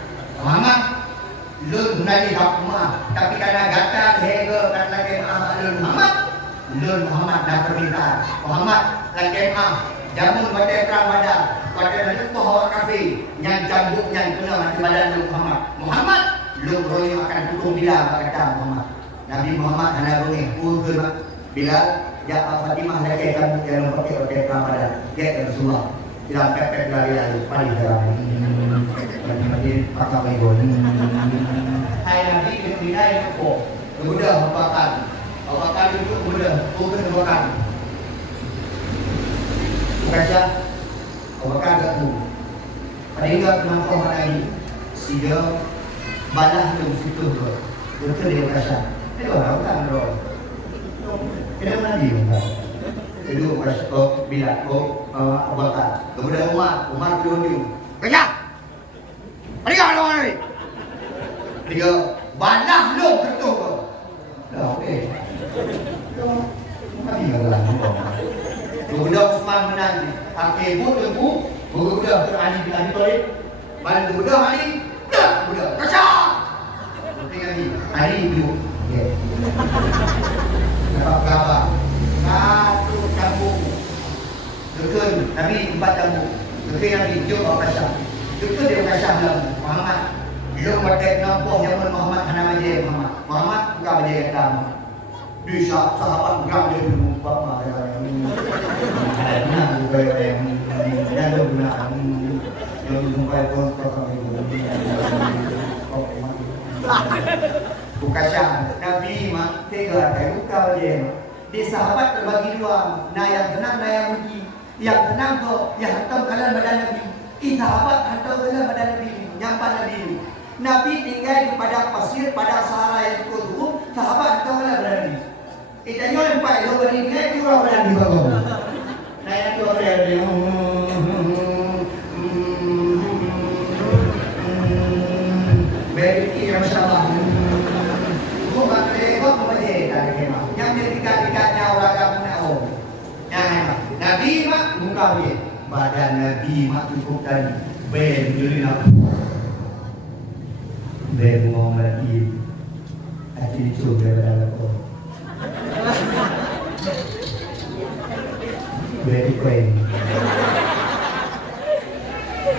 Muhammad. Lun nadi hak Muhammad. Tapi karena kata lego kata lelaki Muhammad. Lun Muhammad dah perintah. Muhammad lelaki jamun pada Ramadan. Pada nanti pohon kafe. Yang cambuk yang kena nanti badan Lun Muhammad. Muhammad. Lun royo akan tutung bila kata Muhammad. Nabi Muhammad hanya bunyi pukul bila ya Fatimah lagi kamu yang pakai pakai Ramadan dia Rasulullah bila pepek lari lari paling dalam mandi pakai baju hai Nabi dunia itu kok mudah apakan itu mudah bukan apakan kaca apakan aku paling kenapa lagi sida balah tu situ betul dia kaca itu orang kan bro. Kita mana dia kan? Itu masuk bila abangkan. Kemudian Umar diunjuk. Kerja. Pergi ke luar ni. Dia balah lu ketuk. Dah okey. Mati lah. Kemudian Utsman menang. Akhir pun tunggu. Kemudian Ali bin Abi Thalib. Balik kemudian Ali. Dah kemudian. Kerja. Ali itu. Dapat kabar satu cambuk Dukun Nabi 4 cambuk Dukun Nabi jom Al-Qasyah Dukun dia Al-Qasyah Muhammad Lu merdek nampuh zaman Muhammad Hana majir Muhammad bukan majir kata di sahabat geram dia dulu Bapak ada benar juga yang ada benar yang sampai pun Bukasyah Nabi mak tega kayu kau dia. Di sahabat terbagi dua. Nah yang tenang, nah yang rugi. Yang tenang tu yang hantam kalan badan Nabi. Sahabat hantam kalan badan Nabi. Nyampan Nabi. Nabi tinggal di padang pasir pada Sahara yang cukup turun. Sahabat hantam kalan badan Nabi. Tanya lempai lo berdiri dua badan di bawah. Nah yang dua badan dia. Baik, insyaAllah. Yang dekat-dekatnya orang kamu nak Nabi mak muka dia badan Nabi mak cukup tadi ben jadi nak ben mau lagi hati cukup daripada aku ben kuen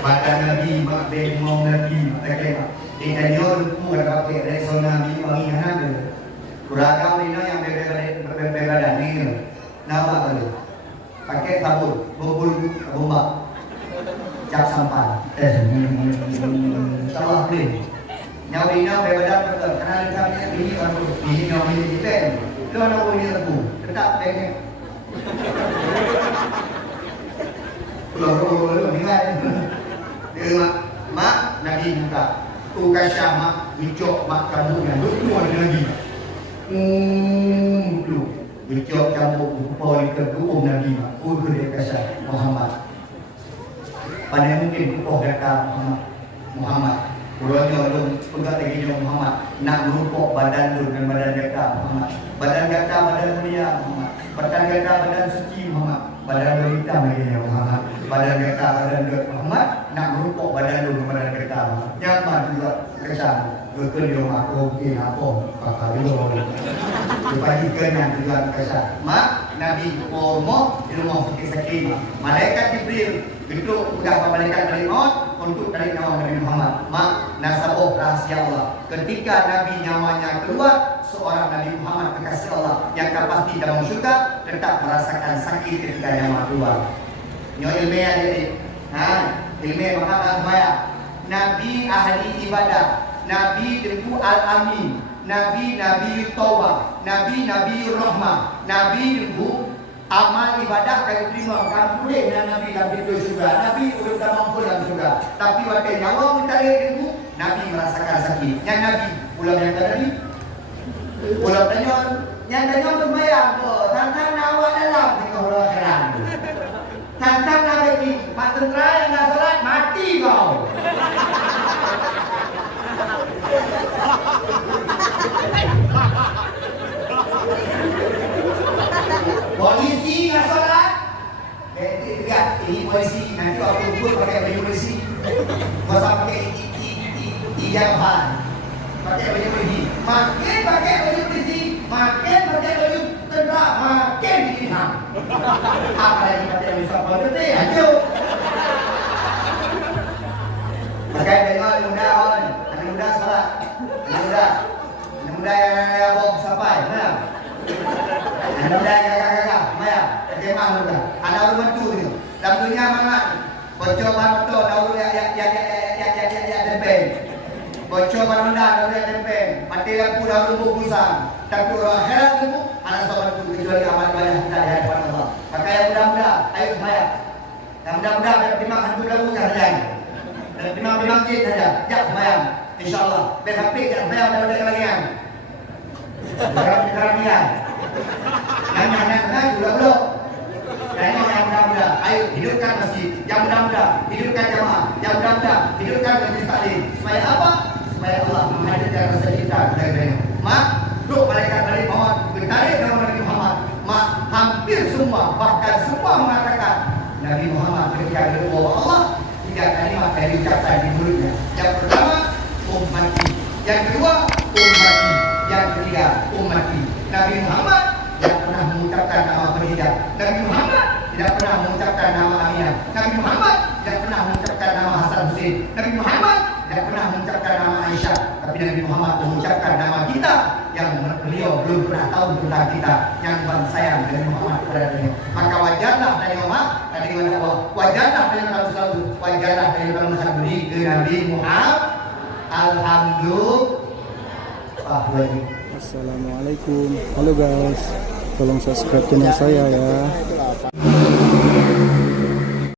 badan Nabi mak ben mau lagi lagi mak inanyor muka kafe resol Nabi mengingat dia Kuragam ini yang berbeda ni, nama tu, pakai tabur, bomba, cap sampah, salah clean. Nyawa ini berbeda betul, kerana kami ini baru ini nyawa ini detail. Lu nak boleh lebu, tetap dengan. Lu ni kan, dia mak Nabi muka, Ukasyah mak, Wicok mak kamu yang berdua Nabi. Lu Wicok campur poin kedua Nabi Ukur dia kasar Muhammad Pada mungkin kupoh kata Muhammad Kurangnya lu pegat lagi Muhammad Nak merupuk badan lu dan badan kata Muhammad Badan kata badan mulia Muhammad Badan kata badan suci Muhammad Badan lu hitam lagi Muhammad Badan kata badan Muhammad Nak merupuk badan lu dan badan kata Muhammad Nyaman juga kasar Betul dia aku mungkin apa pakai dulu. Dibagi kenyang juga kasar. Mak Nabi Muhammad di rumah sakit. Malaikat Jibril itu sudah malaikat dari maut untuk dari nyawa Nabi Muhammad. Mak nasabah rahasia Allah. Ketika Nabi nyawanya keluar, seorang Nabi Muhammad kekasih Allah yang pasti dalam syurga tetap merasakan sakit ketika nyawa keluar. Nyo ilmiah jadi. Ilmiah makna maya. Nabi ahli ibadah. Nabi Deku Al-Amin, Nabi Taubah, Nabi Rahmah, Nabi Deku amal ibadah kayu terima kan boleh Nabi itu juga, Nabi udah tak mampu dalam juga. Tapi waktu nyawa mencari Deku, Nabi merasakan sakit. Yang Nabi ulang yang tadi, ulang tanya, yang tanya bermayang, tantang nyawa dalam tiga orang heran. Tantang Nabi, mak tentera yang nggak salat mati kau. Polisi nggak sholat. Lihat, ini polisi. Nanti waktu ukur pakai baju polisi. Masa pakai ijabahan. Pakai baju polisi. Makin pakai baju polisi. Makin pakai baju tentara. Makin dihina. Apa lagi pakai baju sapal betul? Ayo. Pakai dengan muda on. Anak muda sholat. Anak muda yang bawa sampai. Benar? Anak muda yang kakak-kakak. Maya. Bagaimana muda? Anak rumah tu ni. Dalam dunia mana? Bocor betul. Dalam yang tempeng. Bocor betul. Dalam yang tempeng. Mati lampu dalam lubuk pusang. Tapi orang akhirat tu anak sobat tu kecuali amal ibadah kita di hadapan Allah. Maka yang muda-muda, ayo Maya. Yang muda-muda biar timang hantu dahulu kerjaan. Timang-timang kita saja. Jak sembahyang. InsyaAllah. Biar hampir jak sembahyang dah kelangian. Keramian. Yang anak-anak belum. Yang muda-muda. Ayo hidupkan masjid. Yang muda-muda hidupkan jamaah. Yang muda-muda hidupkan majlis taklim. Supaya apa? Supaya Allah menghadirkan rasa cinta kepada Mak, doa malaikat dari Muhammad bertarik nama Nabi Muhammad. Mak, hampir semua, bahkan semua mengatakan Nabi Muhammad ketika berdoa Allah 3 kalimat yang diucapkan di mulutnya. Yang pertama, ummati. Yang kedua, ummati. Yang ketiga, ummati. Nabi Muhammad tidak pernah mengucapkan nama Khadijah. Nabi Muhammad tidak pernah mengucapkan nama Aminah. Nabi Muhammad tidak pernah mengucapkan nama Hasan Hussein. Nabi Muhammad tidak pernah mengucapkan nama Aisyah. Tapi Nabi Muhammad mengucapkan nama kita yang beliau belum pernah tahu tentang kita, yang paling sayang Nabi Muhammad kepada dunia. Maka wajarlah dari Muhammad, dari Allah, wajarlah dari Nabi selalu, wajarlah dari Muhammad beri ke Nabi Muhammad. Alhamdulillah. Assalamualaikum. Halo guys, tolong subscribe channel saya ya.